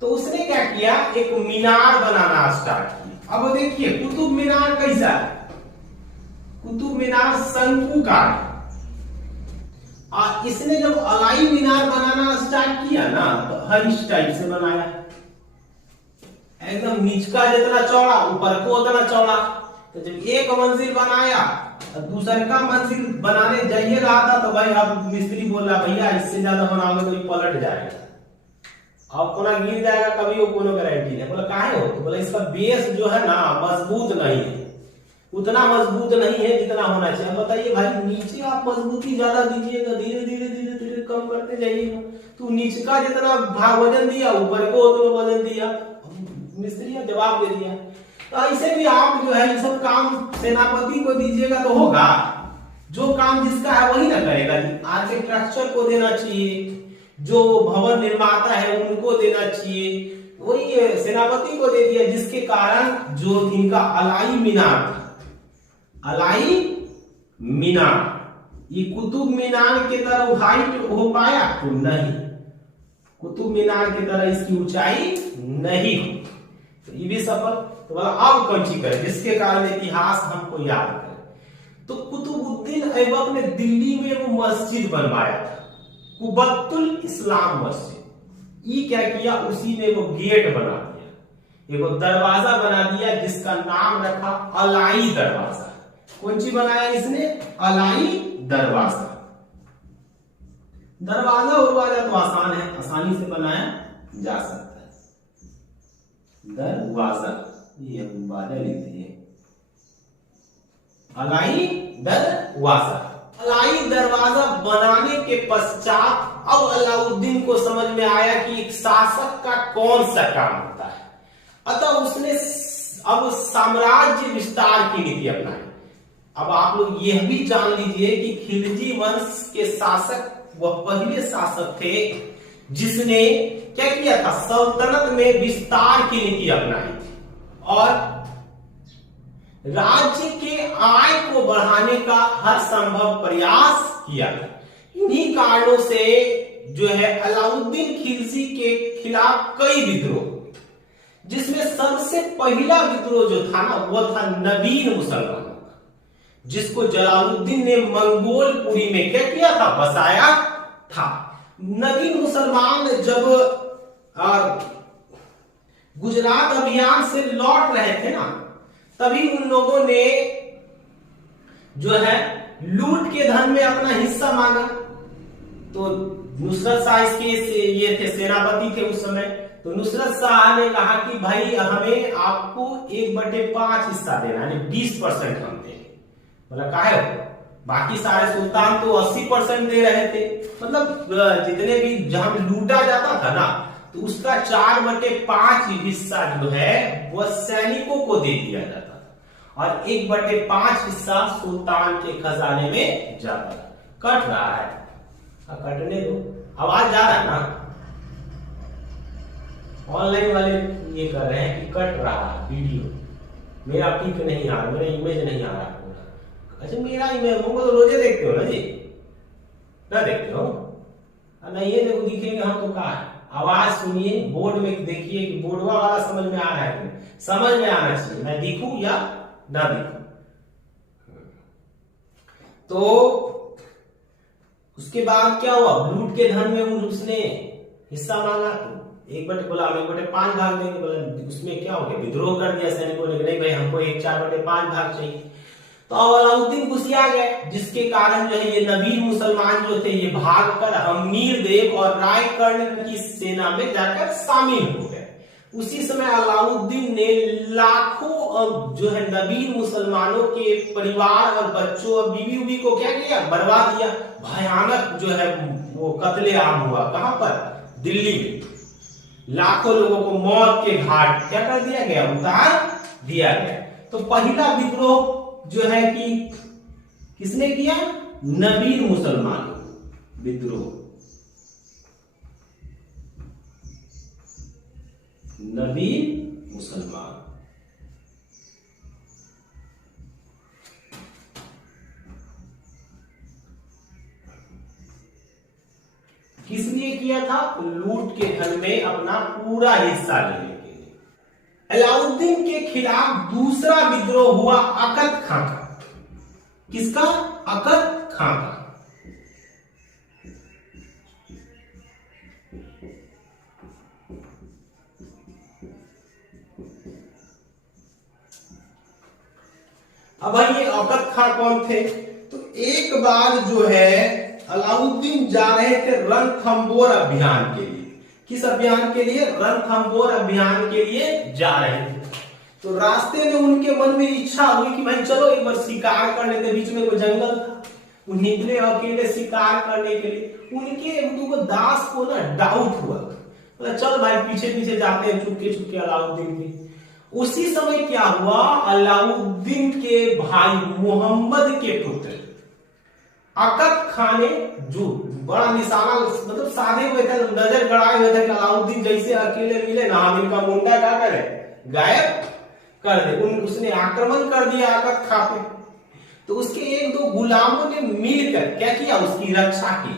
तो उसने क्या किया, एक मीनार बनाना स्टार्ट किया। अब देखिए कुतुब मीनार कैसा है? कुतुब मीनार शंकुकार है। इसने जब अलाई मीनार बनाना स्टार्ट किया ना, तो हर इस टाइप से बनाया, एकदम नीचका जितना चौड़ा, ऊपर को उतना चौड़ा। तो जब एक मंजिल बनाया, दूसरे का मंजिल बनाने जाइए रहा था, तो भाई अब मिस्त्री बोल रहा भैया इससे ज्यादा बनाओगे तो ये पलट जाएगा, अब कोना गिर जाएगा कभी, वो कोनो गारंटी नहीं। बोला काहे हो? तो बोला इसका बेस जो है ना मजबूत नहीं है, उतना मजबूत नहीं है जितना होना चाहिए। अब बताइए भाई, नीचे आप मजबूती ज्यादा दीजिएगा, धीरे धीरे धीरे धीरे कम करते जाइएगा, तो नीचे का जितना भाग वजन दिया, ऊपर को उतना वजन दिया। मिस्त्री ने जवाब दे दिया। तो ऐसे भी आप जो है ये सब काम सेनापति को दीजिएगा तो होगा, जो काम जिसका है वही ना करेगा। आर्किटेक्चर को देना चाहिए, जो भवन निर्माता है उनको देना चाहिए, वही सेनापति को दे दिया, जिसके कारण जो इनका अलाई मीनार था, अलाई मीनार, ये कुतुब मीनार की तरह हाइट हो पाया तो नहीं, कुतुब मीनार की तरह इसकी ऊंचाई नहीं हो, तो ये भी सफल। तो बोला अब कौन सी करें जिसके कारण इतिहास हमको याद करे। तो कुतुबुद्दीन ऐबक ने दिल्ली में वो मस्जिद बनवाया था, कुबतुल इस्लाम मस्जिद। ये क्या किया, उसी ने वो गेट बना दिया, एक दरवाजा बना दिया जिसका नाम रखा अलाई दरवाजा। कौन सी बनाया इसने? अलाई दरवाजा। दरवाजा उरवाजा तो आसान है, आसानी से बनाया जा सकता है। दरवाजा, ये बाजा लिखते हैं अलाई दरवाजा। अलाई दरवाजा बनाने के पश्चात अब अलाउद्दीन को समझ में आया कि एक शासक का कौन सा काम होता है, अतः उसने अब साम्राज्य विस्तार की नीति अपनाई। अब आप लोग यह भी जान लीजिए कि खिलजी वंश के शासक वह पहले शासक थे जिसने क्या किया था, सल्तनत में विस्तार की नीति अपनाई थी। और राज्य के आय को बढ़ाने का हर संभव प्रयास किया। इन्हीं कारणों से जो है अलाउद्दीन खिलजी के खिलाफ कई विद्रोह, जिसमें सबसे पहला विद्रोह जो था ना वो था नवीन मुसलमानों का, जिसको जलालुद्दीन ने मंगोलपुरी में क्या किया था, बसाया था। नवीन मुसलमान जब गुजरात अभियान से लौट रहे थे ना, तभी उन लोगों ने जो है लूट के धन में अपना हिस्सा मांगा। तो नुसरत शाह इसके ये थे, सेनापति थे उस समय। तो नुसरत शाह ने कहा कि भाई हमें आपको 1/5 हिस्सा देना, यानी 20% हम देंगे। मतलब काहे, बाकी सारे सुल्तान तो 80% दे रहे थे। मतलब जितने भी जहां लूटा जाता था ना, तो उसका 4/5 हिस्सा जो है वह सैनिकों को दे दिया जाता था और 1/5 हिस्सा सुल्तान के खजाने में जाता था। कट रहा है, कटने दो, आवाज जा रहा है ना। ऑनलाइन वाले ये कर रहे हैं कि कट रहा है वीडियो, मेरा पिक नहीं आ रहा, मेरा इमेज नहीं आ रहा पूरा। अच्छा मेरा इमेज, हमको तो रोजे देखते हो ना जी, ना देखते हो ना, ये देखो दिखेंगे हम तो कहा है। आवाज सुनिए, बोर्ड में देखिए कि बोर्डवा वाला समझ में आ रहा है, समझ में आना चाहिए, मैं दिखूं या ना दिखूं। तो उसके बाद क्या हुआ, लूट के धन में उसने हिस्सा मांगा। तो 1/5 भाग देंगे, बोला उसमें क्या हो गया, विद्रोह कर दिया सैनिकों ने, नहीं भाई हमको 4/5 भाग चाहिए। तो अलाउद्दीन गुस्सिया गए, जिसके कारण जो है ये नवीन मुसलमान जो थे ये भागकर हमीर देव और रायकर्ण की सेना में जाकर शामिल हो गए। उसी समय अलाउद्दीन ने लाखों जो है नवीन मुसलमानों के परिवार और बच्चों और बीवी उबी को क्या किया, बर्बा दिया। भयानक जो है वो कत्लेआम हुआ, कहां पर, दिल्ली में। लाखों लोगों को मौत के घाट क्या कर दिया गया, उतार दिया गया। तो पहला विद्रोह जो है कि किसने किया, नवीन मुसलमान विद्रोह, नवीन मुसलमान। किस लिए किया था, लूट के धन में अपना पूरा हिस्सा लेने के लिए। अलाउद्दीन के खिलाफ दूसरा विद्रोह हुआ अकद खां का। किसका, अकद खां का। अब भाई ये अकद खां कौन थे, तो एक बार जो है अलाउद्दीन जा रहे थे रणथंबोर अभियान के लिए। किस अभियान के लिए, रणथंबोर अभियान के लिए जा रहे थे। तो रास्ते में उनके मन में इच्छा हुई कि भाई चलो एक बार शिकार कर लेते, बीच में कोई जंगल था, वो निकले अकेले शिकार करने के लिए। उनके उनको दास को ना डाउट हुआ, मतलब चल भाई पीछे पीछे जाते हैं चुपके चुपके अलाउद्दीन के। उसी समय क्या हुआ, अलाउद्दीन के भाई मोहम्मद के पुत्र अकद खां ने जो बड़ा निशाना, मतलब साधे हुए थे, नजर गड़ाए हुए थे कि अलाउद्दीन जैसे अकेले मिले ना, हम इनका मुंडा क्या करे, गायब कर दे। उसने आक्रमण कर दिया अकद खां पे। तो उसके 1-2 गुलामों ने मिलकर क्या किया, उसकी रक्षा की,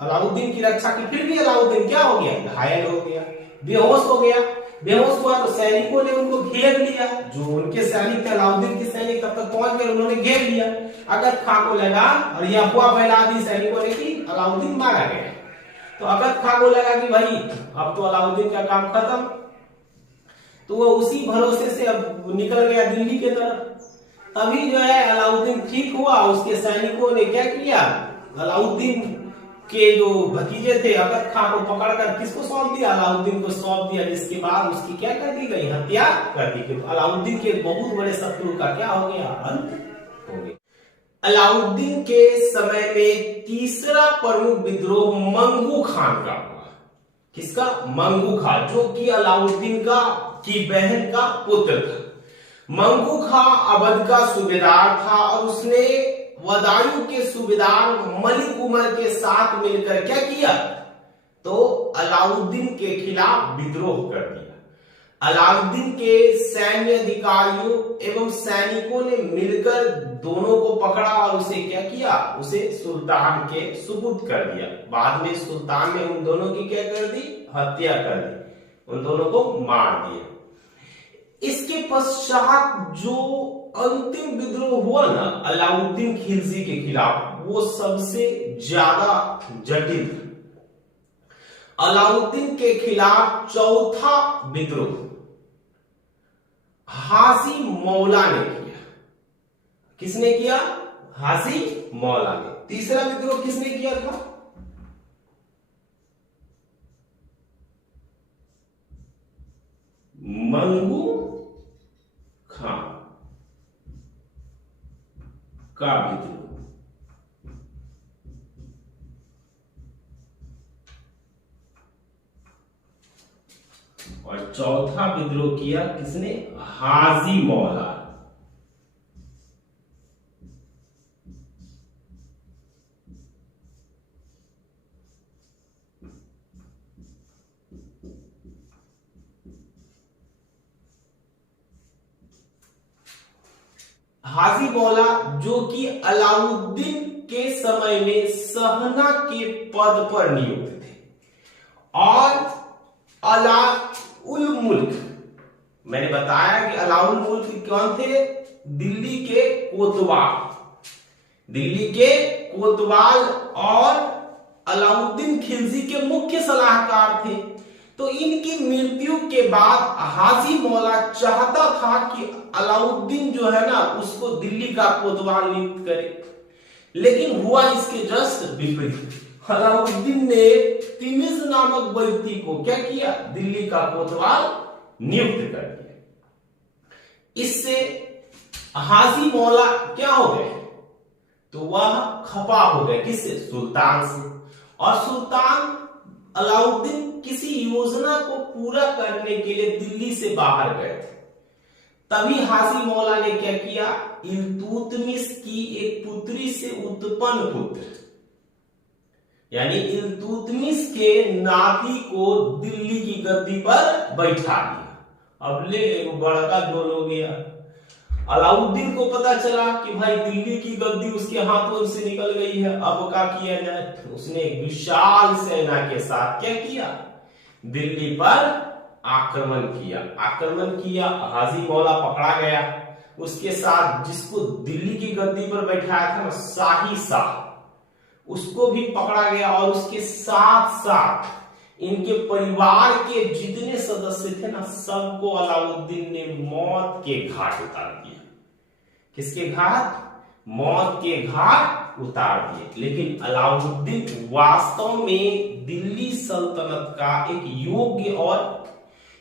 अलाउद्दीन की रक्षा की। फिर भी अलाउद्दीन क्या हो गया, घायल हो गया, बेहोश हो गया। बेहोश हुआ तो सैनिकों ने उनको घेर लिया, जो उनके सैनिक थे, अलाउद्दीन के सैनिक तब तक पहुंच गए, उन्होंने घेर लिया। अकद खां को लगा, और यह अफवाह फैला दी सैनिकों ने कि अलाउद्दीन मारा गया। तो अकद खां को लगा कि भाई अब तो अलाउद्दीन का काम खत्म। तो वो उसी भरोसे से अब निकल गया दिल्ली की तरफ। तभी जो है अलाउद्दीन ठीक हुआ, उसके सैनिकों ने क्या किया, अलाउद्दीन के जो भतीजे थे अकद खां को पकड़कर किसको सौंप दिया, अलाउद्दीन को सौंप दिया। जिसके बाद उसकी क्या कर दी गई, हत्या कर दी गई। तो अलाउद्दीन के बहुत बड़े शत्रु का क्या हो गया, अंत हो गया। अलाउद्दीन के समय में तीसरा प्रमुख विद्रोह मंगू खान का हुआ। किसका, मंगू खान, जो कि अलाउद्दीन की बहन का पुत्र था। मंगू खां अवध का सूबेदार था और उसने बदायूं के सूबेदार मलिक उमर के साथ मिलकर क्या किया, तो अलाउद्दीन के खिलाफ विद्रोह कर दिया। अलाउद्दीन के सैन्य अधिकारियों एवं सैनिकों ने मिलकर दोनों को पकड़ा और उसे क्या किया, उसे सुल्तान के सुपुर्द कर दिया। बाद में सुल्तान ने उन दोनों की क्या कर दी, हत्या कर दी, उन दोनों को मार दिया। इसके पश्चात जो अंतिम विद्रोह हुआ ना अलाउद्दीन खिलजी के खिलाफ, वो सबसे ज्यादा जटिल था। अलाउद्दीन के खिलाफ चौथा विद्रोह हाजी मौला ने किया। किसने किया, हाजी मौला ने। तीसरा विद्रोह किसने किया था, मंगू खान का विद्रोह। और चौथा विद्रोह किया किसने, हाजी मौला। हाजी मौला जो कि अलाउद्दीन के समय में सहना के पद पर नियुक्त थे, और अलाउल मुल्क, मैंने बताया कि अलाउल मुल्क कौन थे, दिल्ली के कोतवाल, दिल्ली के कोतवाल और अलाउद्दीन खिलजी के मुख्य सलाहकार थे। तो इनकी मृत्यु के बाद हाजी मौला चाहता था कि अलाउद्दीन जो है ना उसको दिल्ली का कोतवाल नियुक्त करे, लेकिन हुआ इसके जस्ट विपरीत। अलाउद्दीन ने तिमिज नामक व्यक्ति को क्या किया, दिल्ली का कोतवाल नियुक्त कर दिया। इससे हाजी मौला क्या हो गए, तो वह खफा हो गए, किससे, सुल्तान से। और सुल्तान अलाउद्दीन किसी योजना को पूरा करने के लिए दिल्ली से बाहर गए थे। तभी हाजी मौला ने क्या किया, इल्तुतमिश की एक पुत्री से उत्पन्न पुत्र, यानी इल्तुतमिश के नाती को दिल्ली की गद्दी पर बैठा दिया। अब ले बड़का जोल हो गया। अलाउद्दीन को पता चला कि भाई दिल्ली की गद्दी उसके हाथों से निकल गई है, अब क्या किया जाए। उसने एक विशाल सेना के साथ क्या किया, दिल्ली पर आक्रमण किया। हाजी मौला पकड़ा गया, उसके साथ जिसको दिल्ली की गद्दी पर बैठाया था ना शाही शाह, उसको भी पकड़ा गया। और उसके साथ साथ इनके परिवार के जितने सदस्य थे ना सबको अलाउद्दीन ने मौत के घाट उतार दिया। किसके घाट, मौत के घाट उतार दिए। लेकिन अलाउद्दीन वास्तव में दिल्ली सल्तनत का एक योग्य और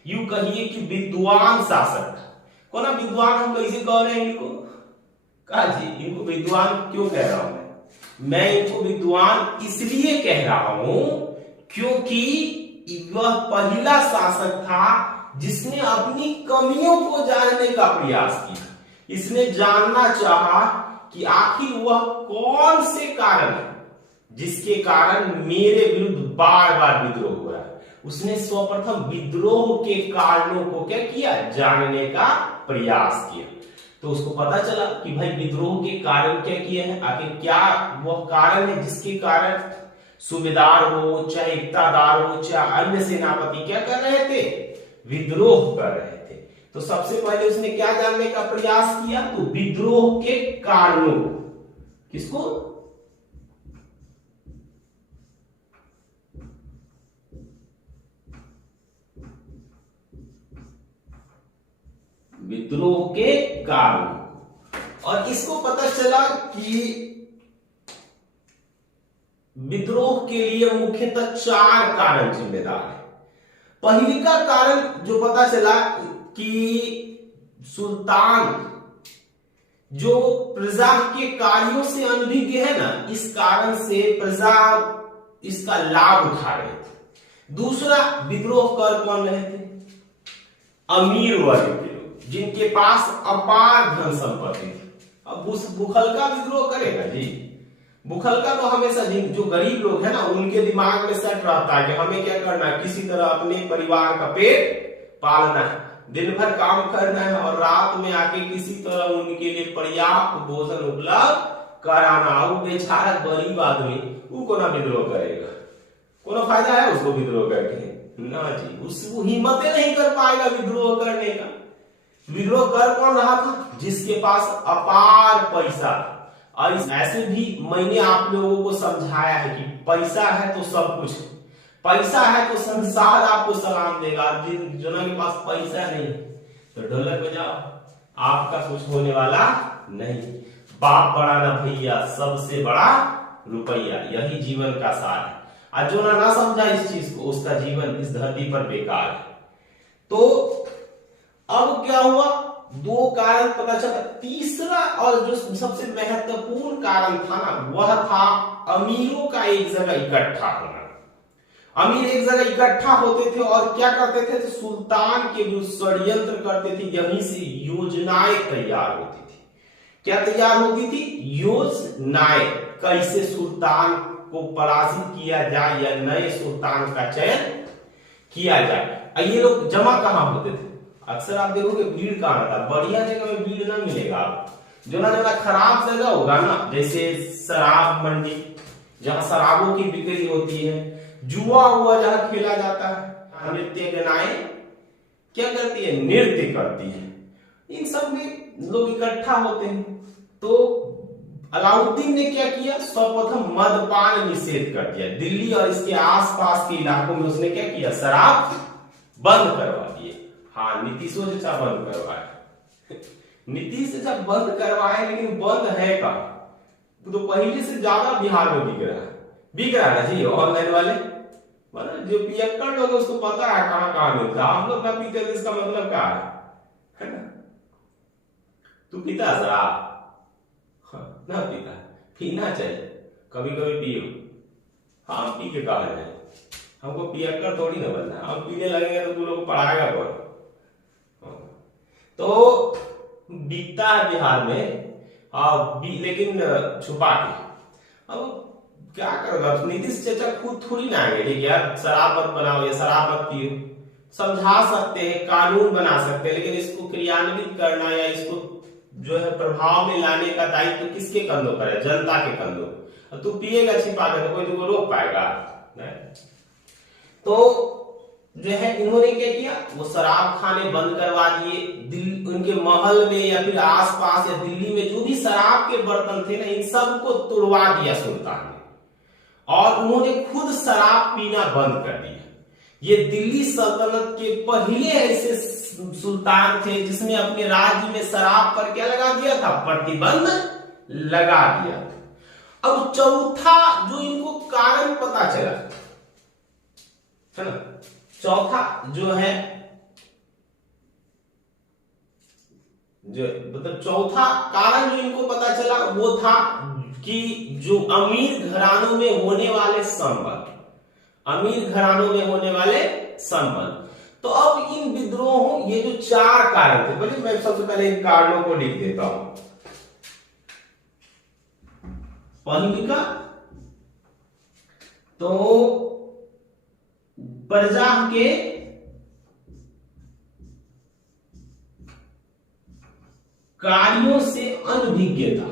यूं कहिए कि विद्वान शासक था। कौन विद्वान, हम कैसे कह रहे हैं इनको, कहा जी इनको विद्वान क्यों कह रहा हूं मैं इनको विद्वान इसलिए कह रहा हूं क्योंकि वह पहला शासक था जिसने अपनी कमियों को जानने का प्रयास किया। इसने जानना चाहा कि आखिर वह कौन से कारण है जिसके कारण मेरे विरुद्ध बार बार विद्रोह हो रहा है। उसने सर्वप्रथम विद्रोह के कारणों को क्या किया, जानने का प्रयास किया। तो उसको पता चला कि भाई विद्रोह के कारण क्या किए हैं, आखिर क्या वह कारण है जिसके कारण सूबेदार हो चाहे इक्तादार हो चाहे अन्य सेनापति क्या कर रहे थे, विद्रोह कर रहे थे। तो सबसे पहले उसने क्या जानने का प्रयास किया, तो विद्रोह के कारणों, किसको, विद्रोह के कारण। और इसको पता चला कि विद्रोह के लिए मुख्यतः 4 कारण जिम्मेदार है। पहली का कारण जो पता चला कि सुल्तान जो प्रजा के कार्यों से अनभिज्ञ है ना, इस कारण से प्रजा इसका लाभ उठा रहे थे। दूसरा, विद्रोह कर कौन रहे थे, अमीर वर्ग के लोग जिनके पास अपार धन संपत्ति थी। अब बुखल का विद्रोह करेगा जी, बुखल का तो हमेशा जो गरीब लोग है ना उनके दिमाग में सेट रहता है कि हमें क्या करना है, किसी तरह अपने परिवार का पेट पालना है। दिन भर काम करना है और रात में आके किसी तरह उनके लिए पर्याप्त भोजन उपलब्ध कराना। वो बेचारा गरीब आदमी वो को ना विद्रोह करेगा, कोनो फायदा है उसको विद्रोह करके? ना जी, उसको हिम्मत नहीं कर पाएगा विद्रोह करने का। विद्रोह कर कौन रहा था? जिसके पास अपार पैसा। और ऐसे भी मैंने आप लोगों को समझाया है कि पैसा है तो सब कुछ, पैसा है तो संसार आपको सलाम देगा। जिन जनों के पास पैसा नहीं तो ढोलक बजाओ, आपका कुछ होने वाला नहीं। बाप बड़ा ना भैया, सबसे बड़ा रुपया, यही जीवन का सार है। आज जो ना समझा इस चीज को, उसका जीवन इस धरती पर बेकार है। तो अब क्या हुआ? दो कारण पता चला। तीसरा और जो सबसे महत्वपूर्ण कारण था ना, वह था अमीरों का एक जगह इकट्ठा होना। अमीर एक जगह इकट्ठा होते थे और क्या करते थे? तो सुल्तान के जो षड्यंत्र करते थे, यहीं से योजनाएं तैयार होती थी। क्या तैयार होती थी? योजनाएं, कैसे सुल्तान को पराजित किया जाए या नए सुल्तान का चयन किया जाए। ये लोग जमा कहां होते थे? अक्सर आप देखोगे भीड़ कहां था? बढ़िया जगह में भीड़ ना मिलेगा आपको। जो ना खराब जगह होगा ना, जैसे शराब मंडी जहां शराबों की बिक्री होती है, जुआ हुआ जहां खेला जाता है, नृत्यगनाएं क्या करती है? नृत्य करती है। इन सब में लोग इकट्ठा होते हैं। तो अलाउद्दीन ने क्या किया? सर्वप्रथम मदपान निषेध कर दिया। दिल्ली और इसके आसपास के इलाकों में उसने क्या किया? शराब बंद करवा दिए। हाँ, नीतीशों से बंद करवाए। नीतीश से बंद करवाए, लेकिन बंद है कहां? तो पहले से ज्यादा बिहार में बिक रहा है ना जी। ऑनलाइन वाले मतलब जो पियक्कड़ लोग उसको पता है कहां कहां मिलता है। हम लोग ना पीते, इसका मतलब क्या है ना? तू पीता शराब? ना पीता, पीना चाहिए, कभी कभी पियो। हम पी के कहा जाए, हमको पियक्कड़ थोड़ी ना बनना है। हम पीने लगेंगे तो तू लोग पढ़ाएगा कौन? तो बिकता है बिहार में, लेकिन छुपा के। अब क्या करोगा? नीतीश चाचा खुद थोड़ी ना आएंगे कि यार शराब मत बनाओ या शराब मत पियो। समझा सकते हैं, कानून बना सकते हैं, लेकिन इसको क्रियान्वित करना या इसको जो है प्रभाव में लाने का दायित्व तो किसके कंधों पर है? जनता के कंधों। अब तू पिएगा छिपा कर तो कोई तुमको रोक पाएगा? तो जो है इन्होंने क्या किया? वो शराब खाने बंद करवा दिए। उनके महल में या फिर आसपास या दिल्ली में जो भी शराब के बर्तन थे ना, इन सबको तुड़वा दिया सुल्तान ने, और उन्होंने खुद शराब पीना बंद कर दिया। ये दिल्ली सल्तनत के पहले ऐसे सुल्तान थे जिसने अपने राज्य में शराब पर क्या लगा दिया था? प्रतिबंध लगा दिया। अब चौथा जो इनको कारण पता चला है ना, चौथा जो है जो मतलब चौथा कारण जो इनको पता चला वो था कि जो अमीर घरानों में होने वाले संबंध, अमीर घरानों में होने वाले संबंध। तो अब इन विद्रोहों, ये जो चार कारण थे, बोलिए मैं सबसे पहले इन कारणों को लिख देता हूं। पहली का तो प्रजा के कार्यों से अनभिज्ञता,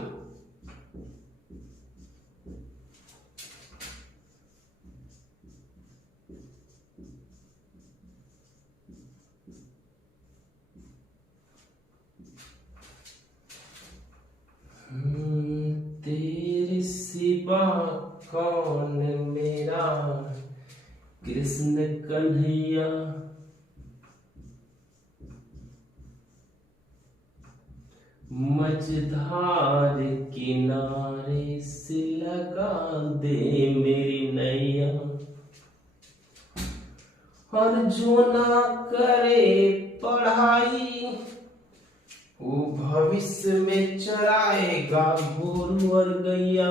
तेरे सिवा कौन मेरा कृष्ण कन्हैया, मझधार किनारे से लगा दे मेरी नैया, और जो ना करे पढ़ाई वो भविष्य में चराएगा गोरू और गैया।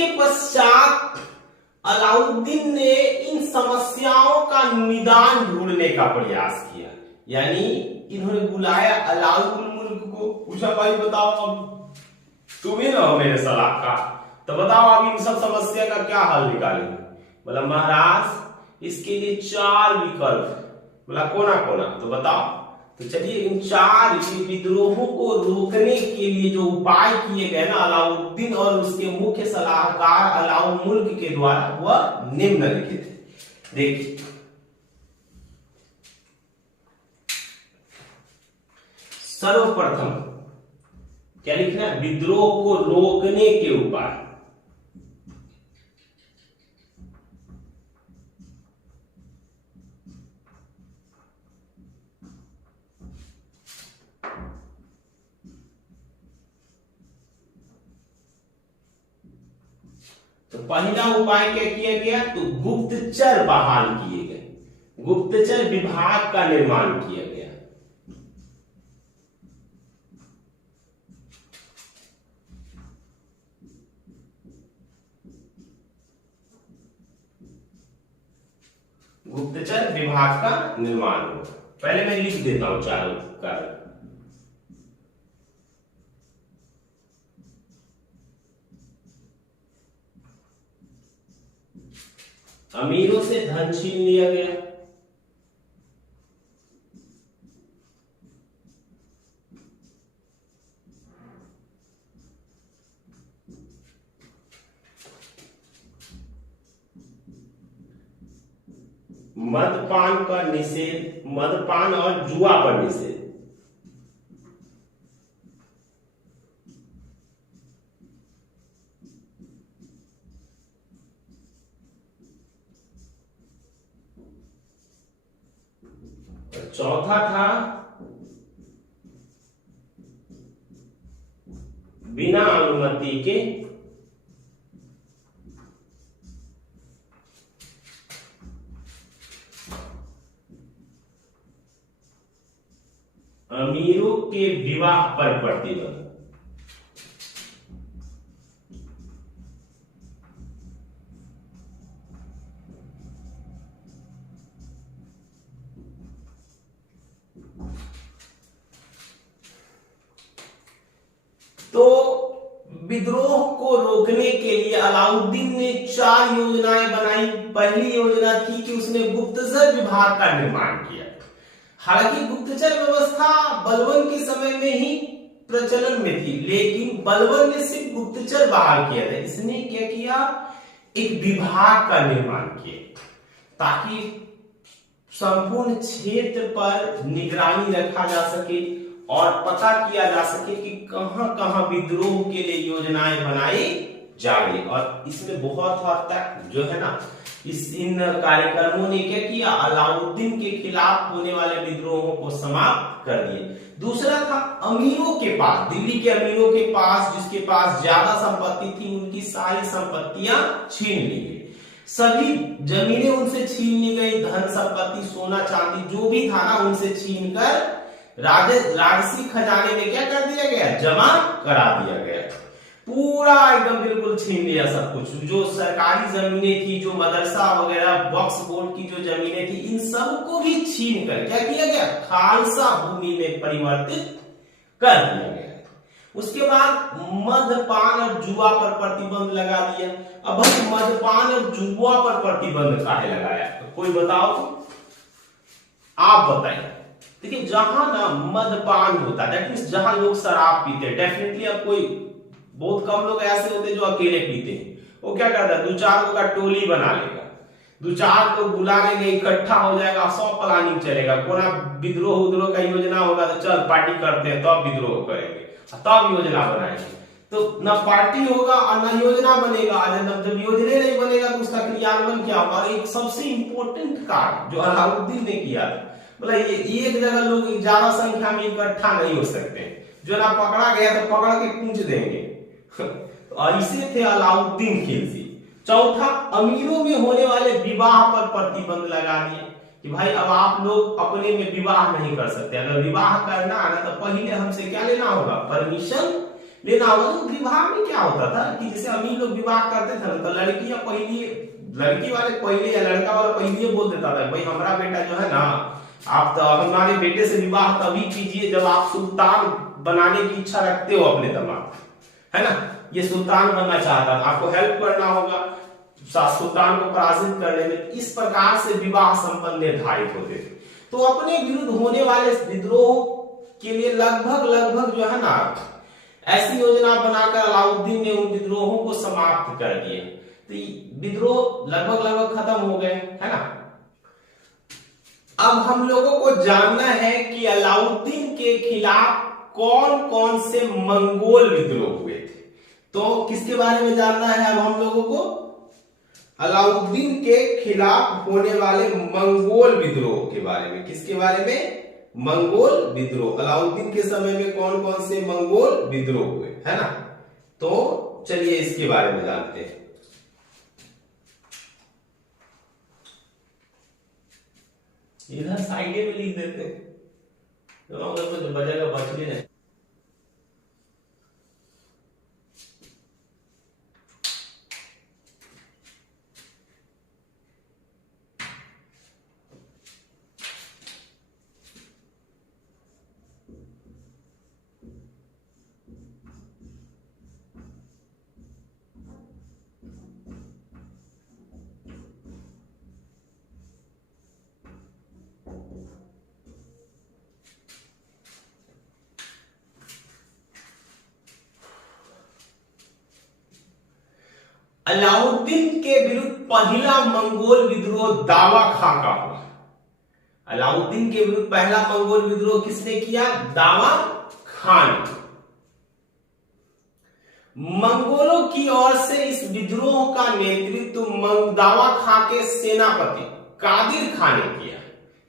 उसके पश्चात अलाउद्दीन ने इन समस्याओं का निदान ढूंढने का प्रयास किया। यानी इन्होंने बुलाया अलाउल मुल्क को, पूछा भाई बताओ अब तुम्हें ना हो मेरे सलाह का, तो बताओ आप इन सब समस्या का क्या हल निकालेंगे। बोला महाराज इसके लिए 4 विकल्प। बोला कोना कोना, तो बताओ। तो चलिए इन 4 विद्रोहों को रोकने के लिए जो उपाय किए गए ना अलाउद्दीन और उसके मुख्य सलाहकार अलाउल मुल्क के द्वारा, वह निम्नलिखित है। देखिए सर्वप्रथम क्या लिखना है, विद्रोह को रोकने के उपाय। तो पहला उपाय क्या किया गया, तो गुप्तचर बहाल किए गए, गुप्तचर विभाग का निर्माण किया गया। गुप्तचर विभाग का निर्माण हो। पहले मैं लिख देता हूं 4 कारण। अमीरों से धन छीन लिया गया, मदपान पर निषेध, मदपान और जुआ पर निषेध, चौथा था बिना अनुमति के अमीरों के विवाह पर प्रतिबंध। तो विद्रोह को रोकने के लिए अलाउद्दीन ने 4 योजनाएं बनाई। पहली योजना थी कि उसने गुप्तचर विभाग का निर्माण किया। हालांकि गुप्तचर व्यवस्था बलबन के समय में ही प्रचलन में थी, लेकिन बलबन ने सिर्फ गुप्तचर बहाल किया था। इसने क्या किया, एक विभाग का निर्माण किया ताकि संपूर्ण क्षेत्र पर निगरानी रखा जा सके और पता किया जा सके कि कहां कहां विद्रोह के लिए योजनाएं बनाई जा रही। और इसमें बहुत हद तक जो है ना इन कार्यक्रमों ने क्या किया, अलाउद्दीन के खिलाफ होने वाले विद्रोहों को समाप्त कर दिए। दूसरा था अमीरों के पास, दिल्ली के अमीरों के पास, जिसके पास ज्यादा संपत्ति थी, उनकी सारी संपत्तियां छीन ली गई। सभी जमीनें उनसे छीन ली गई, धन संपत्ति सोना चांदी जो भी था ना उनसे छीन कर राजसी खजाने में क्या कर दिया गया, जमा करा दिया गया। पूरा एकदम बिल्कुल छीन लिया सब कुछ। जो सरकारी जमीनें थी, जो मदरसा वगैरह वक्फ बोर्ड की जो जमीनें थी, इन सबको भी छीन कर क्या किया गया, खालसा भूमि में परिवर्तित कर दिया गया। उसके बाद मद्यपान और जुआ पर प्रतिबंध लगा दिया। अब भाई मद्यपान और जुआ पर प्रतिबंध काहे लगाया, तो कोई बताओ, आप बताइए। देखिए जहां ना मद्यपान होता है, दैट मींस जहां लोग शराब पीते हैं, डेफिनेटली अब कोई बहुत कम लोग ऐसे होते हैं जो अकेले पीते हैं। वो क्या करता है, 2-4 लोग का टोली बना लेगा, 2-4 लोग बुला लेंगे, इकट्ठा हो जाएगा, 100 प्लानिंग चलेगा। कोना विद्रोह का योजना होगा तो चल पार्टी करते हैं, तब विद्रोह करेंगे, तब योजना बनाएंगे। तो न पार्टी होगा और न योजना बनेगा। जब योजना नहीं बनेगा तो उसका क्रियान्वयन क्या होगा। एक सबसे इंपॉर्टेंट कार्य जो अलाउद्दीन ने किया था, बोला ये एक जगह लोग ज्यादा संख्या में इकट्ठा नहीं हो सकते, जो ना पकड़ा गया तो पकड़ के कूच देंगे। और इसे थे अलाउद्दीन खिलजी। चौथा, अमीरों में होने वाले विवाह पर प्रतिबंध लगा दिए कि भाई अब आप लोग अपने में विवाह नहीं कर सकते। अगर विवाह करना है ना तो पहले हमसे क्या लेना होगा, परमिशन लेना होगा। तो विवाह में क्या होता था कि जैसे अमीर लोग विवाह करते थे तो लड़की वाले पहले या लड़का वाला पहले ये बोल देता था भाई हमारा बेटा जो है ना, आप तो हमारे बेटे से विवाह तभी कीजिए जब आप सुल्तान बनाने की इच्छा रखते हो अपने दिमाग, है ना। ये सुल्तान बनना चाहता है, आपको हेल्प करना होगा सुल्तान को पराजित करने में। इस प्रकार से विवाह संबंध निर्धारित होते थे। तो अपने विरुद्ध होने वाले विद्रोह के लिए लगभग जो है ना ऐसी योजना बनाकर अलाउद्दीन ने उन विद्रोहों को समाप्त कर दिए। तो विद्रोह लगभग खत्म हो गए, है ना। अब हम लोगों को जानना है कि अलाउद्दीन के खिलाफ कौन कौन से मंगोल विद्रोह हुए थे। तो किसके बारे में जानना है अब हम लोगों को? अलाउद्दीन के खिलाफ होने वाले मंगोल विद्रोह के बारे में। किसके बारे में? मंगोल विद्रोह। अलाउद्दीन के समय में कौन कौन से मंगोल विद्रोह हुए, है ना। तो चलिए इसके बारे में जानते हैं। इधर साइडे में लिख देते हैं, तो बजेगा बच भी नहीं। अलाउद्दीन के विरुद्ध पहला मंगोल विद्रोह दावा खां का हुआ। अलाउद्दीन के विरुद्ध पहला मंगोल विद्रोह किसने किया? दावा खान। मंगोलों की ओर से इस विद्रोह का नेतृत्व दावा खां के सेनापति कादिर खान ने किया।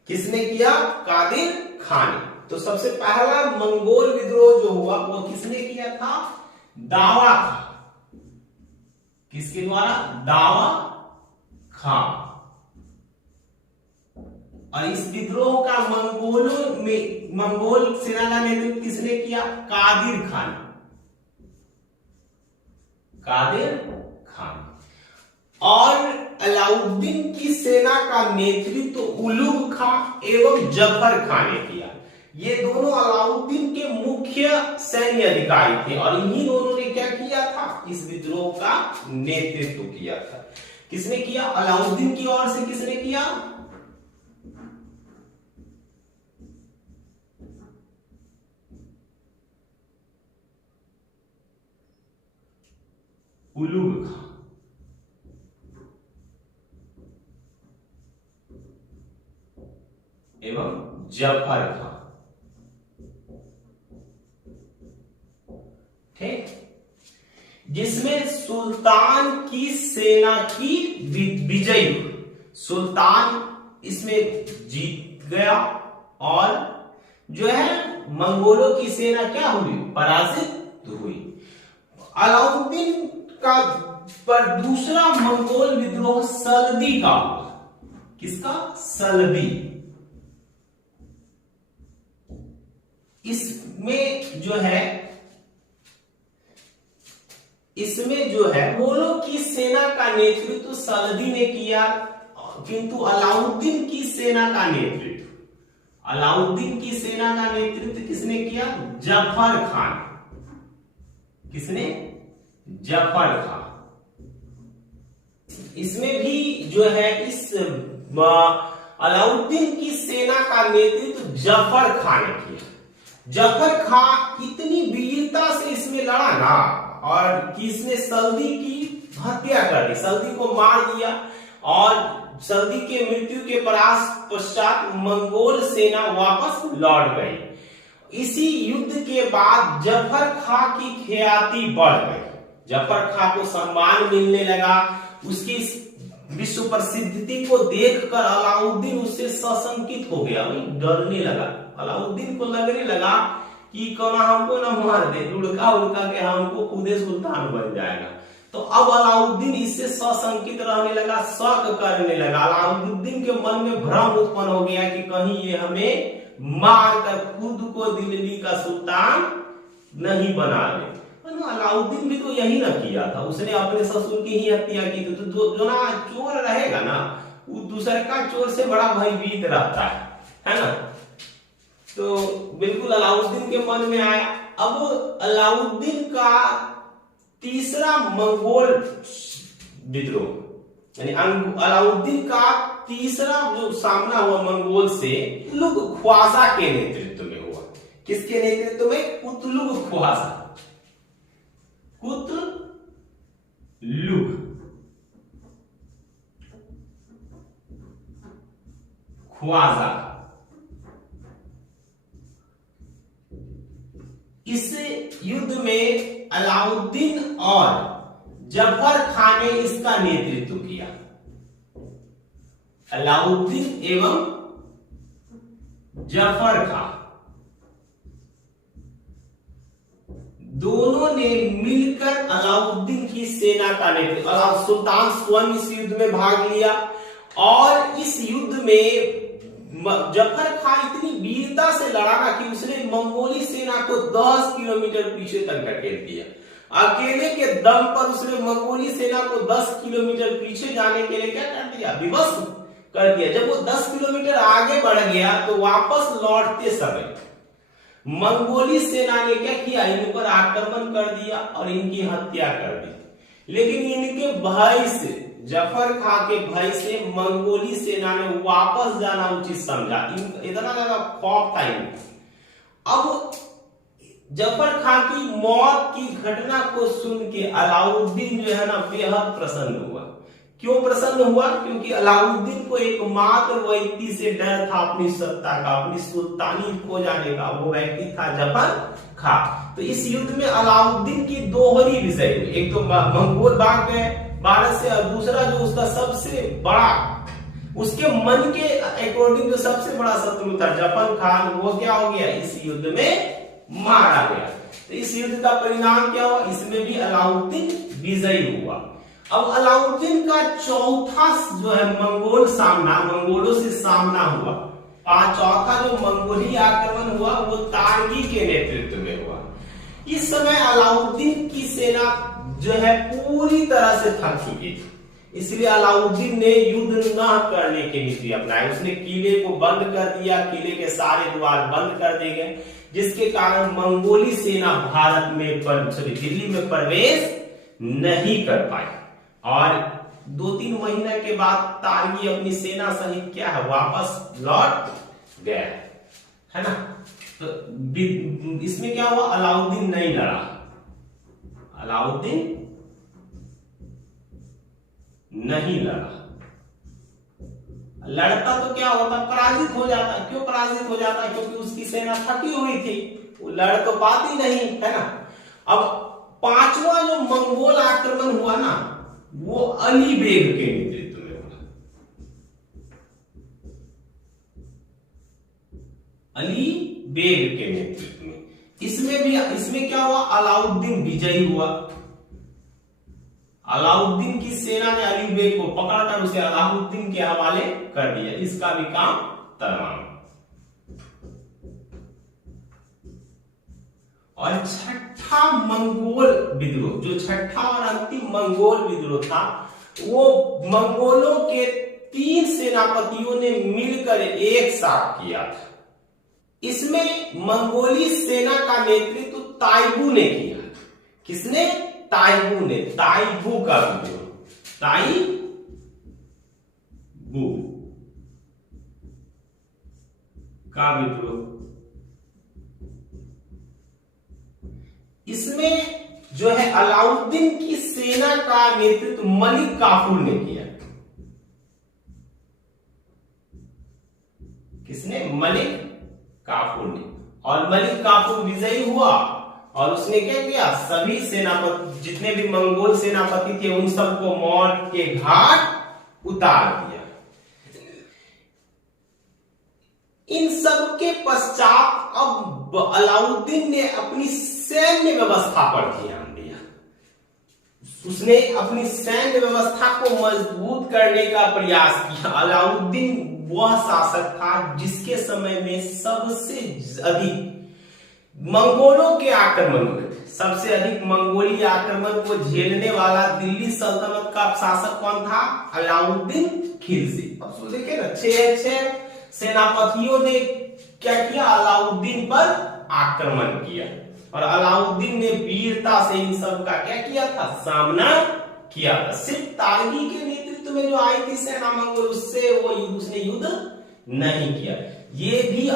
किसने किया? कादिर खान। तो सबसे पहला मंगोल विद्रोह जो हुआ वो किसने किया था? दावा खां। किसके द्वारा? दावा खां। और इस विद्रोह का मंगोल सेना का नेतृत्व किसने किया? कादिर खान। कादिर खान। और अलाउद्दीन की सेना का नेतृत्व उलुग खां एवं जफर खान ने किया। ये दोनों अलाउद्दीन के मुख्य सैन्य अधिकारी थे और इन्हीं दोनों ने क्या किया था? इस विद्रोह का नेतृत्व किया था। किसने किया? अलाउद्दीन की ओर से किसने किया? उलुग खां एवं जफर खां। ठीक, जिसमें सुल्तान की सेना की विजय हुई। सुल्तान इसमें जीत गया और जो है मंगोलों की सेना क्या हुई? पराजित हुई। अलाउद्दीन का पर दूसरा मंगोल विद्रोह सल्दी का हुआ। किसका? सल्दी। इसमें जो है मंगोलों की सेना का नेतृत्व सल्दी ने किया, किंतु अलाउद्दीन की सेना का नेतृत्व किसने किया? जफर खान। किसने? जफर खान। इसमें भी जो है इस अलाउद्दीन की सेना का नेतृत्व जफर खान ने किया। जफर खान इतनी वीरता से इसमें लड़ा ना और कि इसने सल्दी की हत्या कर दी, सल्दी को मार दिया और सल्दी के मृत्यु के पश्चात मंगोल सेना वापस लौट गई। इसी युद्ध के बाद जफर खां की ख्याति बढ़ गई। जफर खां को सम्मान मिलने लगा। उसकी विश्व प्रसिद्धि को देखकर अलाउद्दीन उससे सशंकित हो गया, डरने लगा। अलाउद्दीन को लगने लगा कि कौन हमको ना मार दे, लुढ़का उड़का के हमको खुदे सुल्तान बन जाएगा। तो अब अलाउद्दीन इससे सशंकित रहने लगा, शक करने लगा। अलाउद्दीन के मन में भ्रम उत्पन्न हो गया कि कहीं ये हमें मारकर खुद को दिल्ली का सुल्तान नहीं बना ले। अलाउद्दीन भी तो यही ना किया था, उसने अपने ससुर की ही हत्या की थी। तो जो ना चोर रहेगा ना, वो दूसरे का चोर से बड़ा भयभीत रहता है ना। तो बिल्कुल अलाउद्दीन के मन में आया। अब अलाउद्दीन का तीसरा मंगोल विद्रोह, यानी अलाउद्दीन का तीसरा जो सामना हुआ मंगोल से, कुतुलुग ख्वाजा के नेतृत्व में हुआ। किसके नेतृत्व में? कुतुलुग ख्वाजा, कुतुलुग ख्वाजा। इस युद्ध में अलाउद्दीन और जफर खान ने इसका नेतृत्व किया। अलाउद्दीन एवं जफर खान दोनों ने मिलकर अलाउद्दीन की सेना का नेतृत्व, सुल्तान स्वयं इस युद्ध में भाग लिया। और इस युद्ध में जफर खान इतनी वीरता से लड़ा ना कि उसने मंगोली सेना को 10 किलोमीटर पीछे तक धकेल दिया। अकेले के दम पर उसने मंगोली सेना को 10 किलोमीटर पीछे जाने के लिए क्या कर दिया? विवश कर दिया। जब वो 10 किलोमीटर आगे बढ़ गया तो वापस लौटते समय मंगोली सेना ने क्या किया? इन पर आक्रमण कर दिया और इनकी हत्या कर दी। लेकिन इनके भय से, जफर खान के भय से मंगोली सेना ने वापस जाना उचित समझा। इतना ज्यादा खौफ था इनको। अब जफर खान की मौत की घटना को सुन के अलाउद्दीन जो है ना बेहद प्रसन्न हुआ। क्यों प्रसन्न हुआ? क्योंकि अलाउद्दीन को एकमात्र व्यक्ति से डर था अपनी सत्ता का, अपनी सुल्तानी खो जाने का। वो व्यक्ति था जफर खान। तो इस युद्ध में अलाउद्दीन की दोहरी विजय हुई। एक तो मंगोल भाग गए भारत से, और दूसरा जो उसका सबसे बड़ा, उसके मन के अकॉर्डिंग जो सबसे बड़ा शत्रु था जफर खान, वो क्या हो गया? इस युद्ध में मारा गया। तो इस युद्ध का परिणाम क्या हुआ? इसमें भी अलाउद्दीन विजयी हुआ। अब अलाउद्दीन का चौथा जो है मंगोल सामना, मंगोलों से सामना हुआ, चौथा जो मंगोली आक्रमण हुआ वो तारगी के नेतृत्व में हुआ। इस समय अलाउद्दीन की सेना जो है पूरी तरह से थक चुकी थी, इसलिए अलाउद्दीन ने युद्ध न करने की नीति अपनाई। उसने किले को बंद कर दिया, किले के सारे द्वार बंद कर दिए गए, जिसके कारण मंगोली सेना भारत में दिल्ली में प्रवेश नहीं कर पाई। और 2-3 महीने के बाद तारगी अपनी सेना सहित क्या है? वापस लौट गया, है ना। तो इसमें क्या हुआ? अलाउद्दीन नहीं लड़ा। अलाउद्दीन नहीं लड़ा। लड़ता तो क्या होता? पराजित हो जाता। क्यों पराजित हो जाता? क्योंकि उसकी सेना थकी हुई थी, वो लड़ तो पाती नहीं, है ना। अब पांचवा जो मंगोल आक्रमण हुआ ना, वो अली बेग के नेतृत्व में हुआ। अली बेग के नेतृत्व में। इसमें क्या हुआ? अलाउद्दीन विजयी हुआ। अलाउद्दीन की सेना ने अली बेग को पकड़कर उसे अलाउद्दीन के हवाले कर दिया। इसका भी काम तमाम। और छठा मंगोल विद्रोह, जो छठा और अंतिम मंगोल विद्रोह था, वो मंगोलों के 3 सेनापतियों ने मिलकर एक साथ किया था। इसमें मंगोली सेना का नेतृत्व ताइबू ने किया। किसने? ताइबू ने। ताइबू का विद्रोह, ताइबू का विद्रोह। इसमें जो है अलाउद्दीन की सेना का नेतृत्व मलिक काफूर ने किया। किसने? मलिक काफूर ने। और मलिक काफूर विजयी हुआ और उसने क्या किया? सभी सेनापति, जितने भी मंगोल सेनापति थे, उन सबको मौत के घाट उतार दिया। इन सब के पश्चात अब अलाउद्दीन ने अपनी सैन्य व्यवस्था पर ध्यान दिया। उसने अपनी सैन्य व्यवस्था को मजबूत करने का प्रयास किया। अलाउद्दीन वह शासक था जिसके समय में सबसे अधिक मंगोलों के आक्रमण हुए थे। सबसे अधिक मंगोली आक्रमण को झेलने वाला दिल्ली सल्तनत का शासक कौन था? अलाउद्दीन खिलजी। अब सो देखिए ना, छह सेनापतियों ने क्या किया? अलाउद्दीन पर आक्रमण किया और अलाउद्दीन ने वीरता से इन सब का क्या किया था? सामना किया था। सिर्फ तारगी के नेतृत्व में जो आई थी सेना मंगोल, उससे उसने युद्ध नहीं किया। ये भी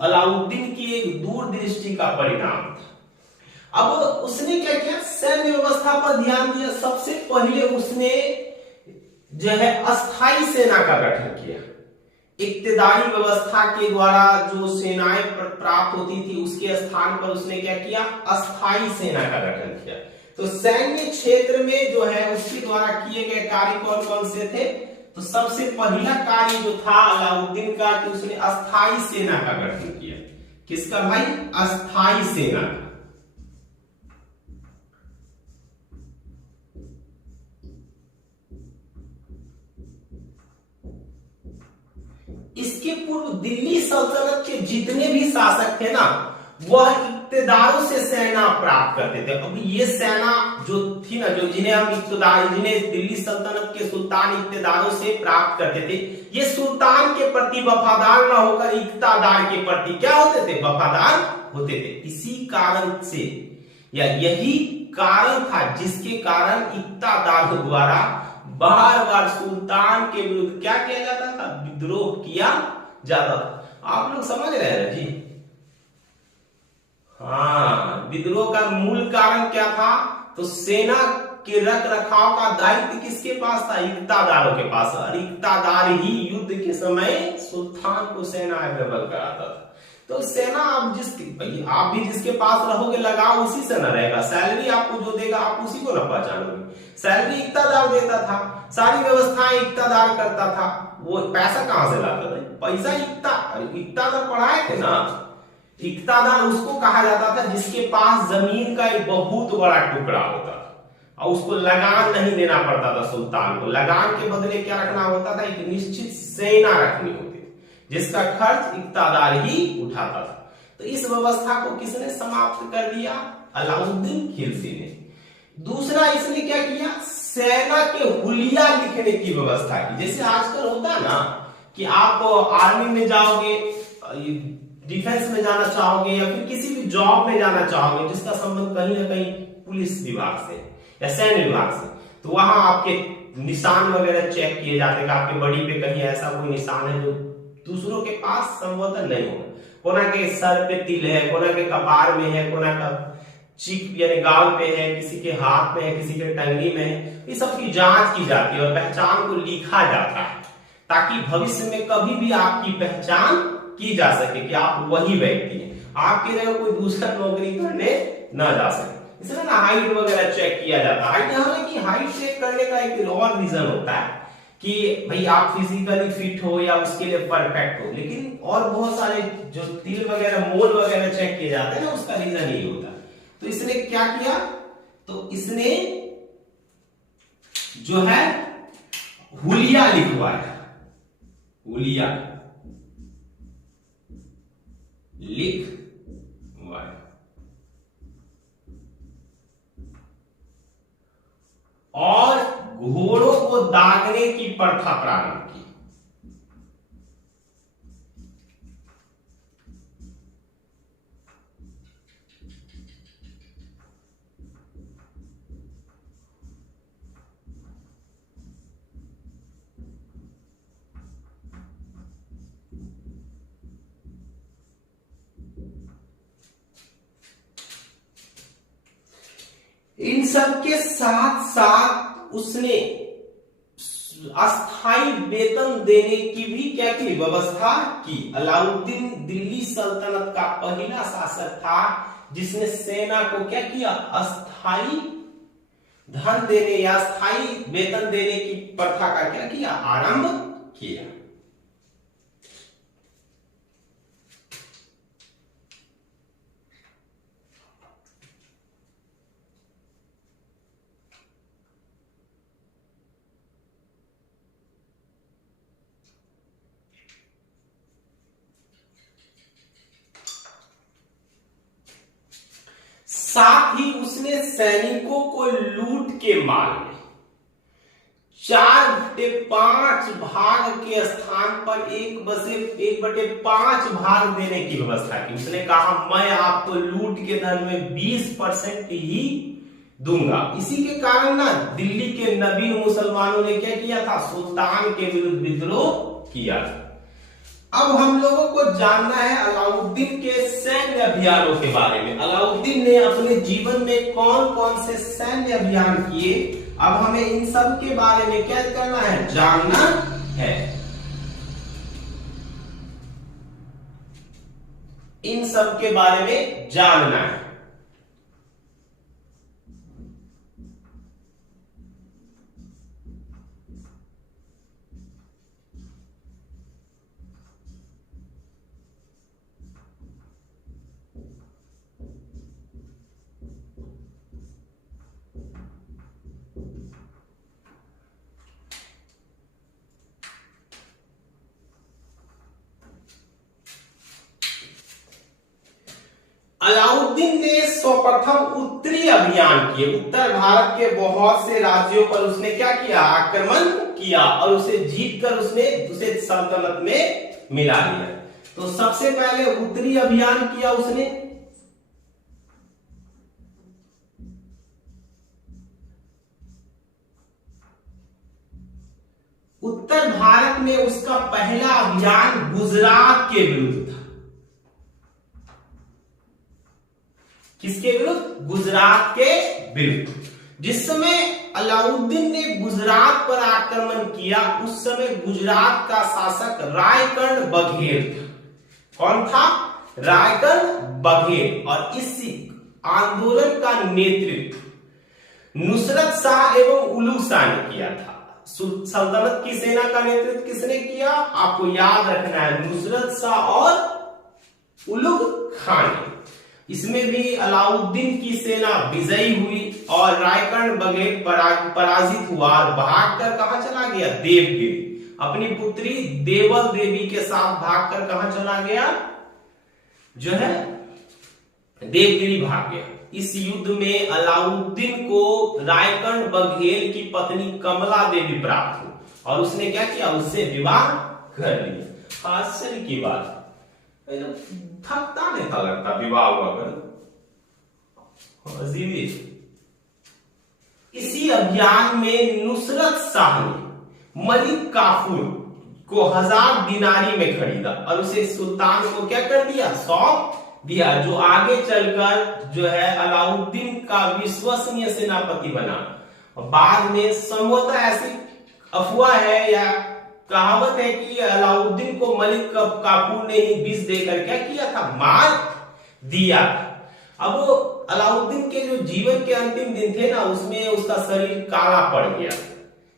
अलाउद्दीन की एक दूरदृष्टि का परिणाम था। अब उसने क्या किया? सैन्य व्यवस्था पर ध्यान दिया। सबसे पहले उसने जो है अस्थाई सेना का गठन किया। इक्तदारी व्यवस्था के द्वारा जो सेनाएं प्राप्त होती थी, उसके स्थान पर उसने क्या किया? अस्थाई सेना का गठन किया। तो सैन्य क्षेत्र में जो है उसके द्वारा किए गए कार्य कौन कौन से थे? तो सबसे पहला कार्य जो था अलाउद्दीन का, कि उसने अस्थाई सेना का गठन किया। किसका भाई? अस्थाई सेना का। इसके पूर्व दिल्ली सल्तनत के जितने भी शासक थे ना, वह इक्तदारों से सेना प्राप्त करते थे। अब ये सेना जो थी ना, जिन्हें दिल्ली सल्तनत के सुल्तान इक्तदारों से प्राप्त करते थे, ये सुल्तान के प्रति वफादार न होकर इक्तदार के प्रति क्या होते थे? वफादार होते थे। इसी कारण से, या यही कारण था जिसके कारण इक्तदार द्वारा बार बार सुल्तान के विरुद्ध क्या किया जाता था? विद्रोह किया जाता था। आप लोग समझ रहे हैं जी? हाँ, विद्रोह का मूल कारण क्या था? तो सेना के रख रखाव का दायित्व किसके पास था? इक्तदारों के पास। और इक्तदार ही युद्ध के समय सुल्तान को सेना अवेलेबल कराता था। तो सेना आप आप भी जिसके पास रहोगे, लगाव उसी से न रहेगा। सैलरी आपको जो देगा आप उसी को न पहचानोगे। सैलरी इक्तदार देता था, सारी व्यवस्थाएं इक्तदार करता था। वो पैसा कहां से लाता था? पैसा इक्तदार पढ़ाए थे ना। इक्तदार उसको कहा जाता था जिसके पास जमीन का एक बहुत बड़ा टुकड़ा होता था और उसको लगान नहीं देना पड़ता था सुल्तान को। लगान के बदले क्या रखना होता था? एक निश्चित सेना रखनी होती थी जिसका खर्च इक्तदार ही उठाता था। तो इस व्यवस्था को किसने समाप्त कर दिया? अलाउद्दीन खिलजी ने। दूसरा, इसने क्या किया? सेना के हुलिया लिखने की व्यवस्था की। जैसे आजकल होता है ना कि आप आर्मी में जाओगे, डिफेंस में जाना चाहोगे, या फिर किसी भी जॉब में जाना चाहोगे जिसका संबंध कहीं ना कहीं पुलिस विभाग से या सैन्य विभाग से, तो वहां आपके निशान वगैरह चेक किए जाते हैं कि आपके बॉडी पे कहीं ऐसा कोई निशान है जो दूसरों के पास संभवतः नहीं होगा। कोना के सर पे तिल है, कोना के कपार में है, कोना का चीक यानी गाल पे है, किसी के हाथ में है, किसी के टंगड़ी में है। इस सब की जांच की जाती है और पहचान को लिखा जाता है ताकि भविष्य में कभी भी आपकी पहचान की जा सके कि आप वही व्यक्ति हैं, आपकी जगह कोई दूसरा नौकरी करने न जा सके। इसलिए ना हाइट वगैरह चेक किया जाता है। हालांकि हाइट चेक करने का एक और रीजन होता है कि भाई आप फिजिकली फिट हो या उसके लिए परफेक्ट हो, लेकिन और बहुत सारे जो तिल वगैरह मोल वगैरह चेक किए जाते हैं ना, उसका रीजन यही होता है। तो इसने क्या किया? तो इसने जो है हुलिया लिखवाया। हुलिया लिखवाया और घोड़ों को दागने की प्रथा प्रारंभ की। इन सब के साथ साथ उसने अस्थाई वेतन देने की भी क्या की? व्यवस्था की। अलाउद्दीन दिल्ली सल्तनत का पहला शासक था जिसने सेना को क्या किया? अस्थाई धन देने या अस्थाई वेतन देने की प्रथा का क्या किया? आरंभ किया। उसने सैनिकों को लूट के माल में 4/5 भाग के स्थान पर 1/5 भाग देने की व्यवस्था की। उसने कहा मैं आपको लूट के धन में 20% ही दूंगा। इसी के कारण ना दिल्ली के नवीन मुसलमानों ने क्या किया था, सुल्तान के विरुद्ध विद्रोह किया था। अब हम लोगों को जानना है अलाउद्दीन के सैन्य अभियानों के बारे में। अलाउद्दीन ने अपने जीवन में कौन कौन से सैन्य अभियान किए, अब हमें इन सब के बारे में क्या करना है, जानना है। इन सब के बारे में जानना है। अलाउद्दीन ने सर्वप्रथम उत्तरी अभियान किए। उत्तर भारत के बहुत से राज्यों पर उसने क्या किया, आक्रमण किया और उसे जीतकर उसने उसे सल्तनत में मिला लिया। तो सबसे पहले उत्तरी अभियान किया उसने। उत्तर भारत में उसका पहला अभियान गुजरात के विरुद्ध था। किसके विरुद्ध, गुजरात के विरुद्ध। जिस समय अलाउद्दीन ने गुजरात पर आक्रमण किया उस समय गुजरात का शासक रायकर्ण बघेल था। कौन था, रायकर्ण बघेल। और इस आंदोलन का नेतृत्व नुसरत शाह एवं उलुग शाह ने किया था। सल्तनत की सेना का नेतृत्व किसने किया, आपको याद रखना है, नुसरत शाह और उलुग खान ने। इसमें भी अलाउद्दीन की सेना विजयी हुई और रायकर्ण बघेल पराजित हुआ और भागकर कहां चला गया, देवगिरी। अपनी पुत्री देवल देवी के साथ भागकर कहां चला गया, जो है देवगिरी भाग गया। इस युद्ध में अलाउद्दीन को रायकर्ण बघेल की पत्नी कमला देवी प्राप्त हुई और उसने क्या किया, उससे विवाह कर लिया। आश्चर्य की बात, थकता नहीं था लगता विवाह हुआ कर। इसी अभियान में नुसरत शाह ने मलिक काफूर को 1000 दिनारी में खरीदा और उसे सुल्तान को क्या कर दिया, सौंप दिया, जो आगे चलकर जो है अलाउद्दीन का विश्वसनीय सेनापति बना। और बाद में संभवतः ऐसी अफवाह है या कहावत है कि अलाउद्दीन को मलिक काफूर ने ही विष देकर क्या किया था, मार दिया। अब अलाउद्दीन के जो जीवन के अंतिम दिन थे ना, उसमें उसका शरीर काला पड़ गया।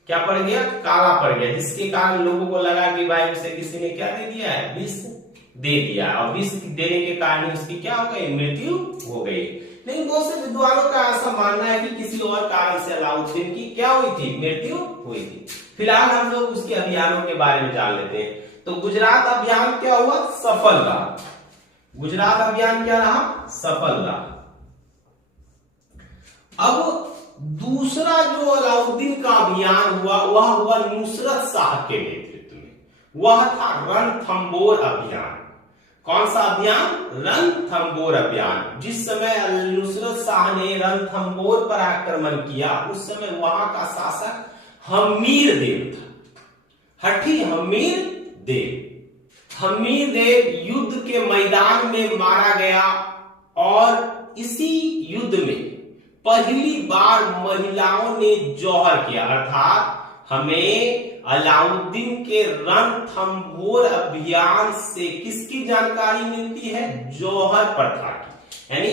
क्या पड़ गया, काला पड़ गया, जिसके कारण लोगों को लगा कि भाई उसे किसी ने क्या दे दिया है, विष दे दिया। और विष देने के कारण उसकी क्या हो गई, मृत्यु हो गई। लेकिन बहुत से विद्वानों का ऐसा मानना है कि किसी और कारण से अलाउद्दीन की क्या हुई थी, मृत्यु हुई थी। फिलहाल हम लोग उसके अभियानों के बारे में जान लेते हैं। तो गुजरात अभियान क्या हुआ, सफल रहा। गुजरात अभियान क्या रहा, सफल रहा। अब दूसरा जो अलाउद्दीन का अभियान हुआ वह हुआ नुसरत शाह के नेतृत्व में। वह था रणथंबोर अभियान। कौन सा अभियान, रणथंबोर अभियान। जिस समय नुसरत शाह ने रणथंबोर पर आक्रमण किया उस समय वहां का शासक हमीर देव था, हठी हमीर देव। हमीर देव युद्ध के मैदान में मारा गया और इसी युद्ध में पहली बार महिलाओं ने जौहर किया। अर्थात हमें अलाउद्दीन के रणथंबोर अभियान से किसकी जानकारी मिलती है, जौहर प्रथा की। यानी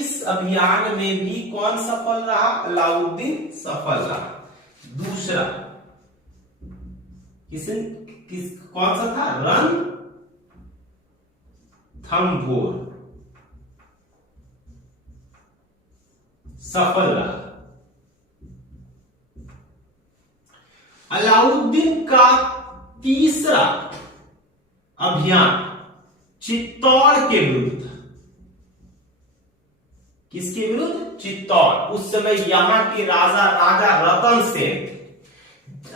इस अभियान में भी कौन सफल रहा, अलाउद्दीन सफल रहा। दूसरा कौन सा था, रणथंबोर सफल रहा। अलाउद्दीन का तीसरा अभियान चित्तौड़ के विरुद्ध। किसके विरुद्ध, चित्तौड़। उस समय यहाँ के राजा रतन सेन थे।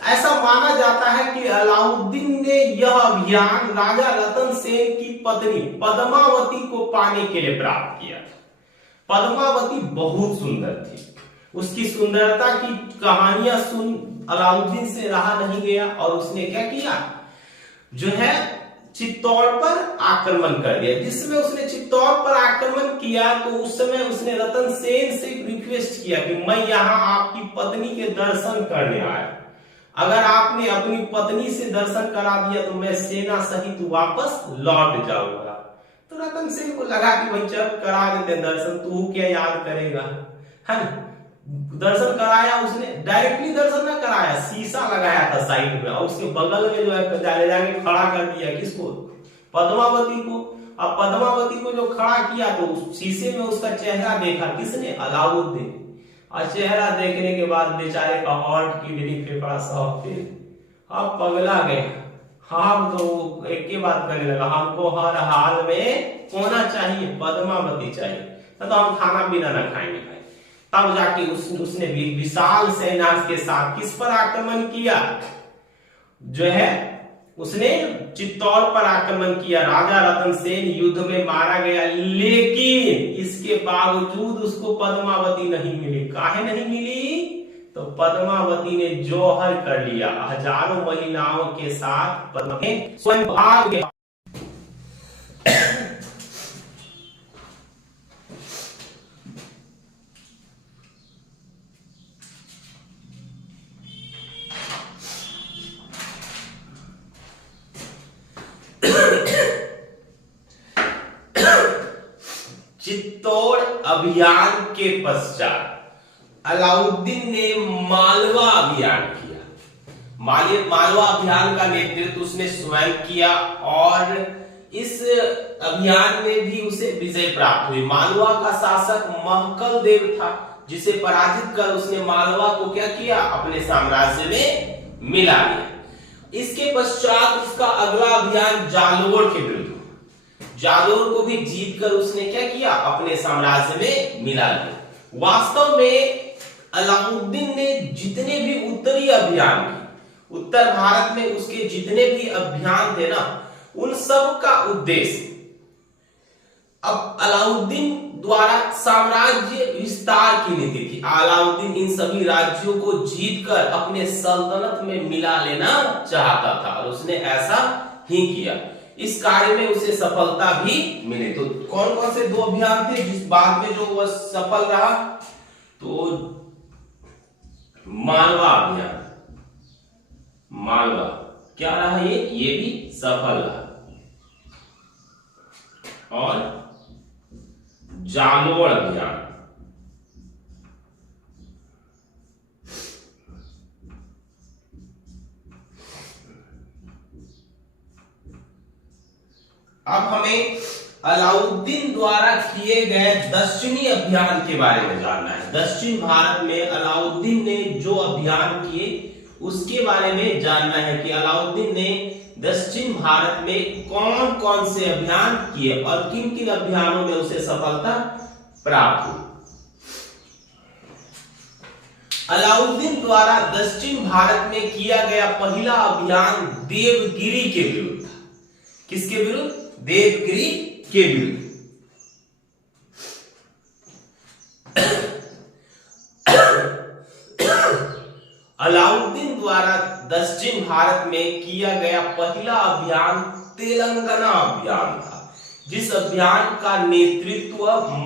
ऐसा माना जाता है कि अलाउद्दीन ने यह अभियान राजा रतन सेन की पत्नी पद्मावती को पाने के लिए प्राप्त किया था। पद्मावती बहुत सुंदर थी। उसकी सुंदरता की कहानियां सुन अलाउद्दीन से रहा नहीं गया और उसने क्या किया, जो है चित्तौड़ पर आक्रमण कर दिया। जिसमें उसने चित्तौड़ पर आक्रमण किया तो उस समय उसने रतन सेन से रिक्वेस्ट किया कि मैं यहाँ आपकी पत्नी के दर्शन करने आया, अगर आपने अपनी पत्नी से दर्शन करा दिया तो मैं सेना सहित वापस लौट जाऊंगा। तो रतन सेन को लगा कि भाई चल करा देते दर्शन, तू क्या याद करेगा, है ना। दर्शन कराया उसने, डायरेक्टली दर्शन ना कराया, शीशा लगाया था साइड में और उसके बगल में जो है ले जाके खड़ा कर दिया। किसको? पद्मावती को। अब पद्मावती को जो खड़ा किया तो उस शीशे में उसका चेहरा देखा किसने? अलाउद्दीन। और चेहरा देखने के बाद बेचारे का हार्ट किडनी फेफड़ा सब फेल। अब पगला गए। हम तो एक ही बात करने लगा, हमको हर हाल में होना चाहिए, पद्मावती चाहिए, तो हम खाना पीना ना खाएंगे भाई। तब जाके उसने विशाल सेना के साथ किस पर आक्रमण किया, जो है उसने चित्तौड़ पर आक्रमण किया। राजा रतन सेन युद्ध में मारा गया, लेकिन इसके बावजूद उसको पद्मावती नहीं मिली। काहे नहीं मिली? तो पद्मावती ने जौहर कर लिया। हजारों महिलाओं के साथ पद्मावती स्वयं भाग गया। चित्तौड़ अभियान के पश्चात अलाउद्दीन ने मालवा अभियान किया। मालवा अभियान का नेतृत्व उसने स्वयं किया और इस अभियान में भी उसे विजय प्राप्त हुई। मालवा का शासक महकल देव था, जिसे पराजित कर उसने मालवा को क्या किया, अपने साम्राज्य में मिला लिया। इसके पश्चात उसका अगला अभियान जालोर के विरुद्ध। जालोर को भी जीतकर उसने क्या किया, अपने साम्राज्य में मिला लिया। वास्तव में अलाउद्दीन ने जितने भी उत्तरी अभियान किए, उत्तर भारत में उसके जितने भी अभियान थे ना, उन सब का उद्देश्य अब अलाउद्दीन द्वारा साम्राज्य विस्तार की नीति थी। अलाउद्दीन इन सभी राज्यों को जीतकर अपने सल्तनत में मिला लेना चाहता था और उसने ऐसा ही किया। इस कार्य में उसे सफलता भी मिली। तो कौन कौन से दो अभियान थे जिस बाद में जो वह सफल रहा? तो मालवा अभियान, मालवा क्या रहा, ये भी सफल रहा। और जालोर अभियान, अब हमें अलाउद्दीन द्वारा किए गए दक्षिणी अभियान के बारे में जानना है। दक्षिण भारत में अलाउद्दीन ने जो अभियान किए उसके बारे में जानना है कि अलाउद्दीन ने दक्षिण भारत में कौन कौन से अभियान किए और किन किन अभियानों में उसे सफलता प्राप्त हुई। अलाउद्दीन द्वारा दक्षिण भारत में किया गया पहला अभियान देवगिरी के विरुद्ध था। किसके विरुद्ध? देवगिरी के विरुद्ध। अलाउद्दीन द्वारा दक्षिण भारत में किया गया पहला अभियान तेलंगाना अभियान था, जिस अभियान का नेतृत्व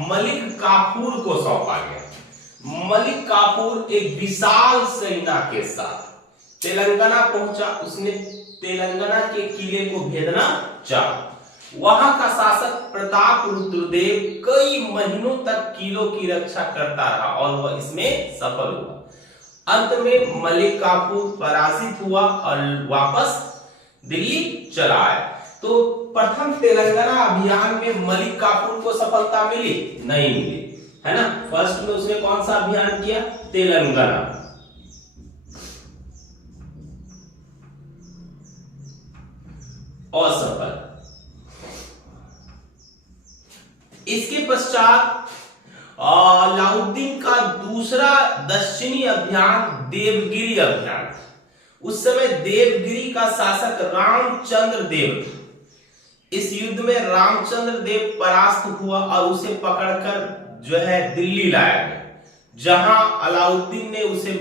मलिक काफूर को सौंपा गया। मलिक काफूर एक विशाल सेना के साथ तेलंगाना पहुंचा। उसने तेलंगाना के किले को भेदना चाहा। वहां का शासक प्रताप रुद्रदेव कई महीनों तक किलों की रक्षा करता रहा और वह इसमें सफल हुआ। अंत में मलिक काफूर पराजित हुआ और वापस दिल्ली चला आया। तो प्रथम तेलंगाना अभियान में मलिक काफूर को सफलता मिली? नहीं मिली, है ना। फर्स्ट में उसने कौन सा अभियान किया? तेलंगाना। असफल। इसके पश्चात अलाउद्दीन का दूसरा दक्षिणी अभियान देवगिरी अभियान था। उस समय देवगिरी का शासक रामचंद्र देव था। इस युद्ध में रामचंद्र देव परास्त हुआ और उसे पकड़कर जो है दिल्ली लाया गया, जहां अलाउद्दीन ने उसे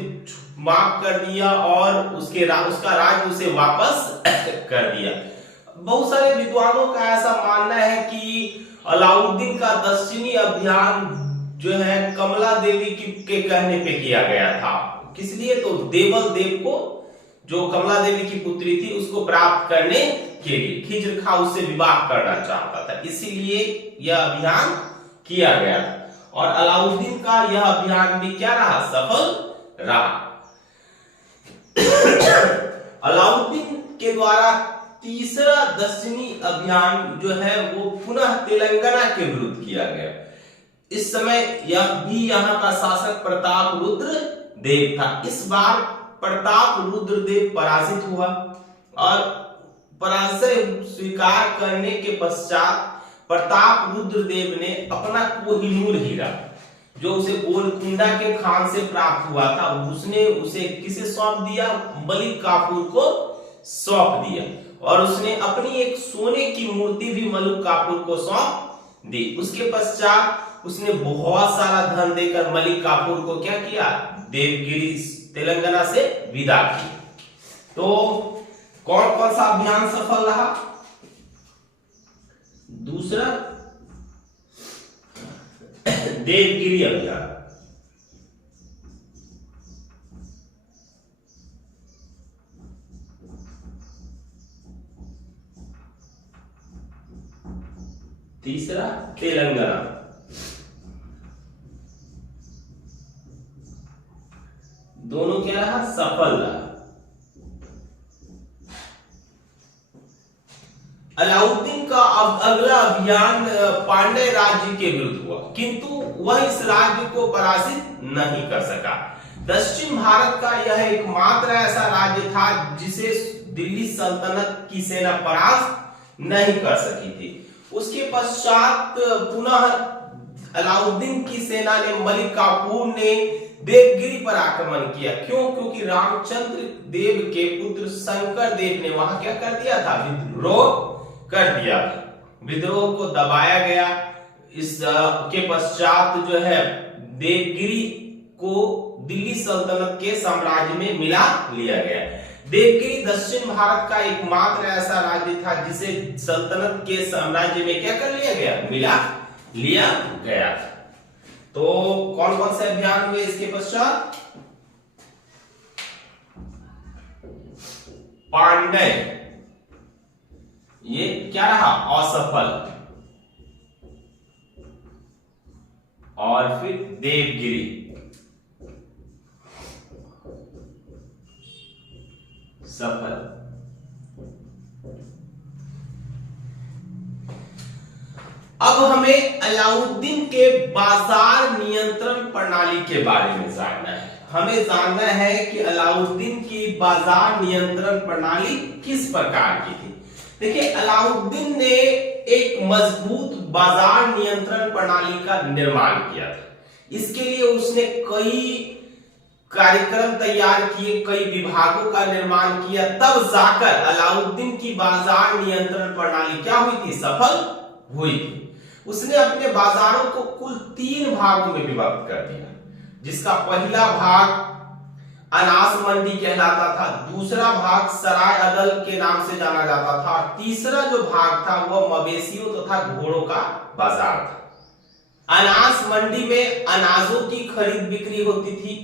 माफ कर दिया और उसका राज्य उसे वापस कर दिया। बहुत सारे विद्वानों का ऐसा मानना है कि अलाउद्दीन का दक्षिणी अभियान जो है कमला देवी के कहने पे किया गया था। किस लिए? तो देवल देव को, जो कमला देवी की पुत्री थी, उसको प्राप्त करने के लिए खिज्र खां उससे विवाह करना चाहता था, इसीलिए यह अभियान किया गया था। और अलाउद्दीन का यह अभियान भी क्या रहा? सफल रहा। अलाउद्दीन के द्वारा तीसरा दक्षिणी अभियान जो है वो पुनः तेलंगाना के विरुद्ध किया गया। इस समय यह भी यहाँ का शासक प्रताप रुद्र देव था। इस बार प्रताप रुद्र देव पराजित हुआ और पराजय स्वीकार करने के पश्चात प्रताप रुद्र देव ने अपना कोहिनूर हीरा, जो उसे गोलकुंडा के खान से प्राप्त हुआ था, उसने उसे किसे सौंप दिया? मलिक काफूर को सौंप दिया। और उसने अपनी एक सोने की मूर्ति भी मलिक काफूर को सौंप दी। उसके पश्चात उसने बहुत सारा धन देकर मलिक काफूर को क्या किया? देवगिरी तेलंगाना से विदा की। तो कौन कौन सा अभियान सफल रहा? दूसरा देवगिरी अभियान, तीसरा तेलंगाना। दोनों क्या रहा? सफल रहा। अलाउद्दीन का अगला अभियान पांड्य राज्य के विरुद्ध हुआ, किंतु वह इस राज्य को पराजित नहीं कर सका। दक्षिण भारत का यह एकमात्र ऐसा राज्य था जिसे दिल्ली सल्तनत की सेना परास्त नहीं कर सकी थी। उसके पश्चात पुनः अलाउद्दीन की सेना ने, मलिक काफूर ने देवगिरी पर आक्रमण किया। क्यों? क्योंकि रामचंद्र देव के पुत्र शंकर देव ने वहां क्या कर दिया था? विद्रोह कर दिया। विद्रोह को दबाया गया। इस के पश्चात जो है देवगिरी को दिल्ली सल्तनत के साम्राज्य में मिला लिया गया। देवगिरी दक्षिण भारत का एकमात्र ऐसा राज्य था जिसे सल्तनत के साम्राज्य में क्या कर लिया गया? मिला लिया गया। तो कौन कौन से अभियान हुए इसके पश्चात? पांड्य, ये क्या रहा? असफल। और फिर देवगिरी सफल। अब हमें अलाउद्दीन के बाजार नियंत्रण प्रणाली के बारे में जानना है। हमें जानना है कि अलाउद्दीन की बाजार नियंत्रण प्रणाली किस प्रकार की थी। देखिए, अलाउद्दीन ने एक मजबूत बाजार नियंत्रण प्रणाली का निर्माण किया था। इसके लिए उसने कई कार्यक्रम तैयार किए, कई विभागों का निर्माण किया, तब जाकर अलाउद्दीन की बाजार नियंत्रण प्रणाली क्या हुई थी? सफल हुई थी। उसने अपने बाजारों को कुल 3 भागों में विभक्त कर दिया, जिसका पहला भाग अनाज मंडी कहलाता था, दूसरा भाग सराय अदल के नाम से जाना जाता था, और तीसरा जो भाग था वह मवेशियों तथा घोड़ों का बाजार था। अनाज मंडी में अनाजों की खरीद बिक्री होती थी।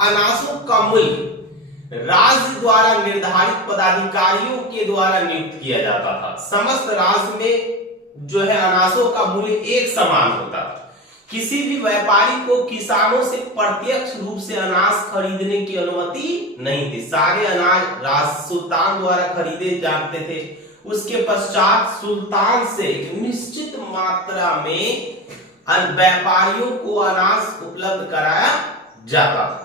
अनाजों का मूल्य राज्य द्वारा निर्धारित पदाधिकारियों के द्वारा नियुक्त किया जाता था। समस्त राज्य में जो है अनाजों का मूल्य एक समान होता था। किसी भी व्यापारी को किसानों से प्रत्यक्ष रूप से अनाज खरीदने की अनुमति नहीं थी। सारे अनाज राज सुल्तान द्वारा खरीदे जाते थे। उसके पश्चात सुल्तान से निश्चित मात्रा में व्यापारियों को अनाज उपलब्ध कराया जाता था।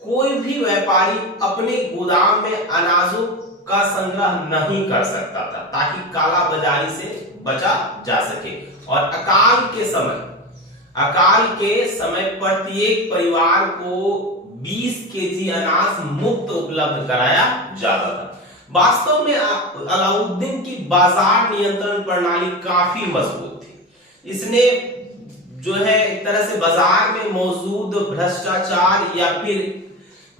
कोई भी व्यापारी अपने गोदाम में अनाजों का संग्रह नहीं कर सकता था, ताकि काला बाजारी से बचा जा सके। और अकाल के समय अकाल के समय प्रत्येक परिवार को 20 केजी अनाज मुफ्त उपलब्ध कराया जाता था। वास्तव में अलाउद्दीन की बाजार नियंत्रण प्रणाली काफी मजबूत थी। इसने जो है एक तरह से बाजार में मौजूद भ्रष्टाचार या फिर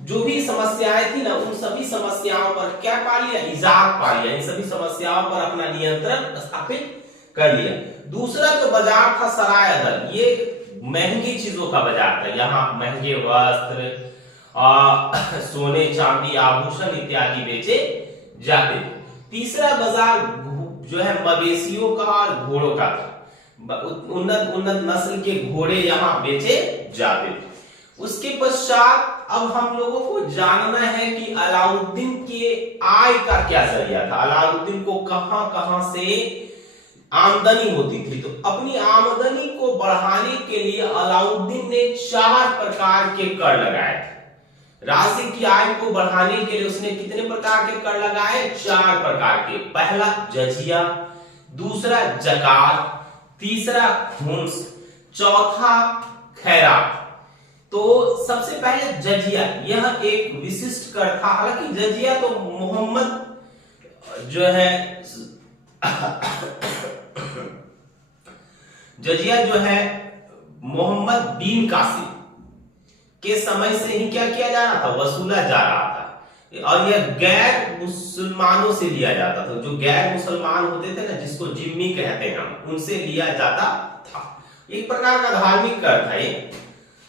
जो भी समस्याएं थी ना, उन सभी समस्याओं पर क्या पा लिया, इजाद पा लिया। इन सभी समस्याओं पर अपना नियंत्रण स्थापित कर लिया। दूसरा जो बाजार था सराय अदल, ये महंगी चीजों का बाजार था। यहाँ महंगे वस्त्र, सोने चांदी, आभूषण इत्यादि बेचे जाते थे। तीसरा बाजार जो है मवेशियों का और घोड़ों का था। उन्नत नस्ल के घोड़े यहाँ बेचे जाते थे। उसके पश्चात अब हम लोगों को जानना है कि अलाउद्दीन के आय का क्या जरिया था। अलाउद्दीन को कहां से आमदनी होती थी। तो अपनी आमदनी को बढ़ाने के लिए अलाउद्दीन ने 4 प्रकार के कर लगाए थे। राज्य की आय को बढ़ाने के लिए उसने कितने प्रकार के कर लगाए, 4 प्रकार के। पहला जजिया, दूसरा जकात, तीसरा खुम्स, चौथा खैरात। तो सबसे पहले जजिया, यह एक विशिष्ट कर था। हालांकि जजिया तो मोहम्मद जो है जजिया जो है मोहम्मद बिन कासिम के समय से ही क्या किया जा रहा था, वसूला जा रहा था। और यह गैर मुसलमानों से लिया जाता था। जो गैर मुसलमान होते थे ना, जिसको जिम्मी कहते हैं हम, उनसे लिया जाता था। एक प्रकार का धार्मिक कर था ये,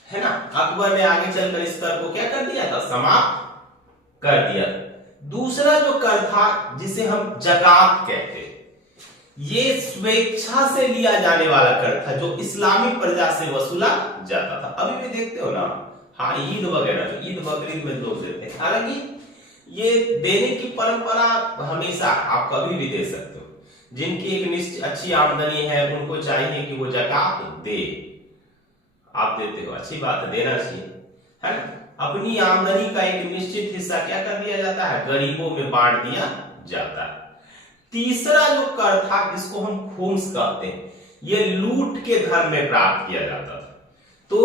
है ना। अकबर ने आगे चलकर इस कर को क्या कर दिया था, समाप्त कर दिया। दूसरा जो कर था जिसे हम जकात कहते हैं, ये स्वेच्छा से लिया जाने वाला कर था, जो इस्लामी प्रजा से वसूला जाता था। अभी भी देखते हो ना, हाँ, ईद वगैरह, जो ईद बकरीद में लोग देते हैं। हालांकि ये देने की परंपरा हमेशा, आप कभी भी दे सकते हो। जिनकी एक निश्चित अच्छी आमदनी है, उनको चाहिए कि वो जकात दे। आप देते हो, अच्छी बात है, देना चाहिए, है ना। अपनी आमदनी का एक निश्चित हिस्सा क्या कर दिया जाता है, गरीबों में बांट दिया जाता है। तीसरा जो कर था, जिसको हम खुम्स कहते हैं, ये लूट के धर्म में प्राप्त किया जाता था। तो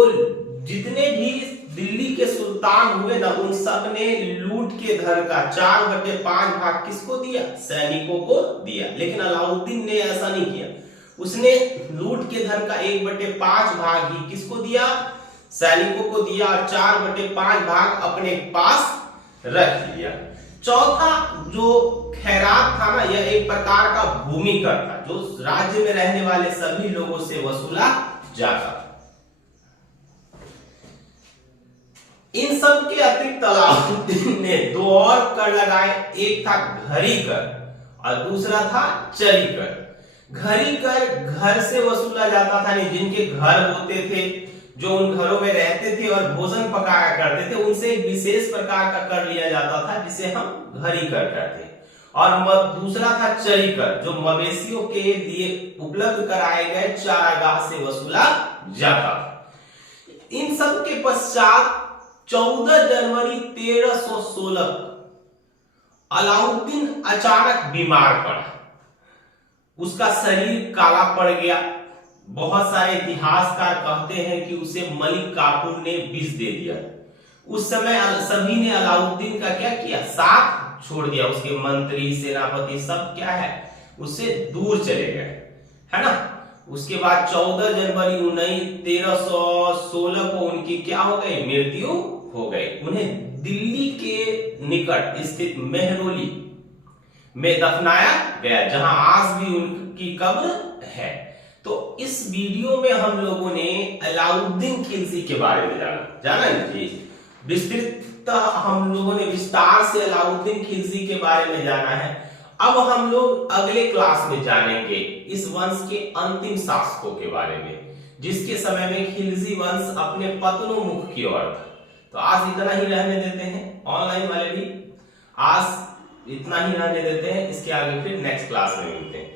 जितने भी दिल्ली के सुल्तान हुए ना, उन सब ने लूट के धन का 4/5 भाग किसको दिया, सैनिकों को दिया। लेकिन अलाउद्दीन ने ऐसा नहीं किया। उसने लूट के धन का 1/5 भाग ही किसको दिया, सैनिकों को दिया, और 4/5 भाग अपने पास रख लिया। चौथा जो खैरात था ना, यह एक प्रकार का भूमि कर था, जो राज्य में रहने वाले सभी लोगों से वसूला जाता था। इन सब के अतिरिक्त अलाउद्दीन ने 2 और कर लगाए। एक था घरी कर और दूसरा था चरी कर। घरी कर घर से वसूला जाता था, नहीं, जिनके घर होते थे, जो उन घरों में रहते थे और भोजन पकाया करते थे, उनसे एक विशेष प्रकार का कर लिया जाता था, जिसे हम घरी कर कहते हैं। और दूसरा था चरी कर, जो मवेशियों के लिए उपलब्ध कराए गए चारागाह से वसूला जाता था। इन सब के पश्चात 14 जनवरी 1316 अलाउद्दीन अचानक बीमार पड़ा। उसका शरीर काला पड़ गया। बहुत सारे इतिहासकार कहते हैं कि उसे मलिक काफूर ने विष दे दिया। उस समय सभी ने अलाउद्दीन का क्या किया, साथ छोड़ दिया। उसके मंत्री, सेनापति सब क्या है, उससे दूर चले गए, है ना। उसके बाद 14 जनवरी 1316 को उनकी क्या हो गई, मृत्यु हो गई। उन्हें दिल्ली के निकट स्थित मेहरौली में दफनाया गया, जहां आज भी उनकी कब्र है। तो इस वीडियो में हम लोगों ने अलाउद्दीन खिलजी के बारे में जाना जी। विस्तृत हम लोगों ने विस्तार से अलाउद्दीन खिलजी के बारे में जाना है। अब हम लोग अगले क्लास में जानेंगे इस वंश के अंतिम शासकों के बारे में, जिसके समय में खिलजी वंश अपने पतनोन्मुख की ओर था। तो आज इतना ही रहने देते हैं, ऑनलाइन वाले भी आज इतना ही रहने देते हैं। इसके आगे फिर नेक्स्ट क्लास में मिलते हैं।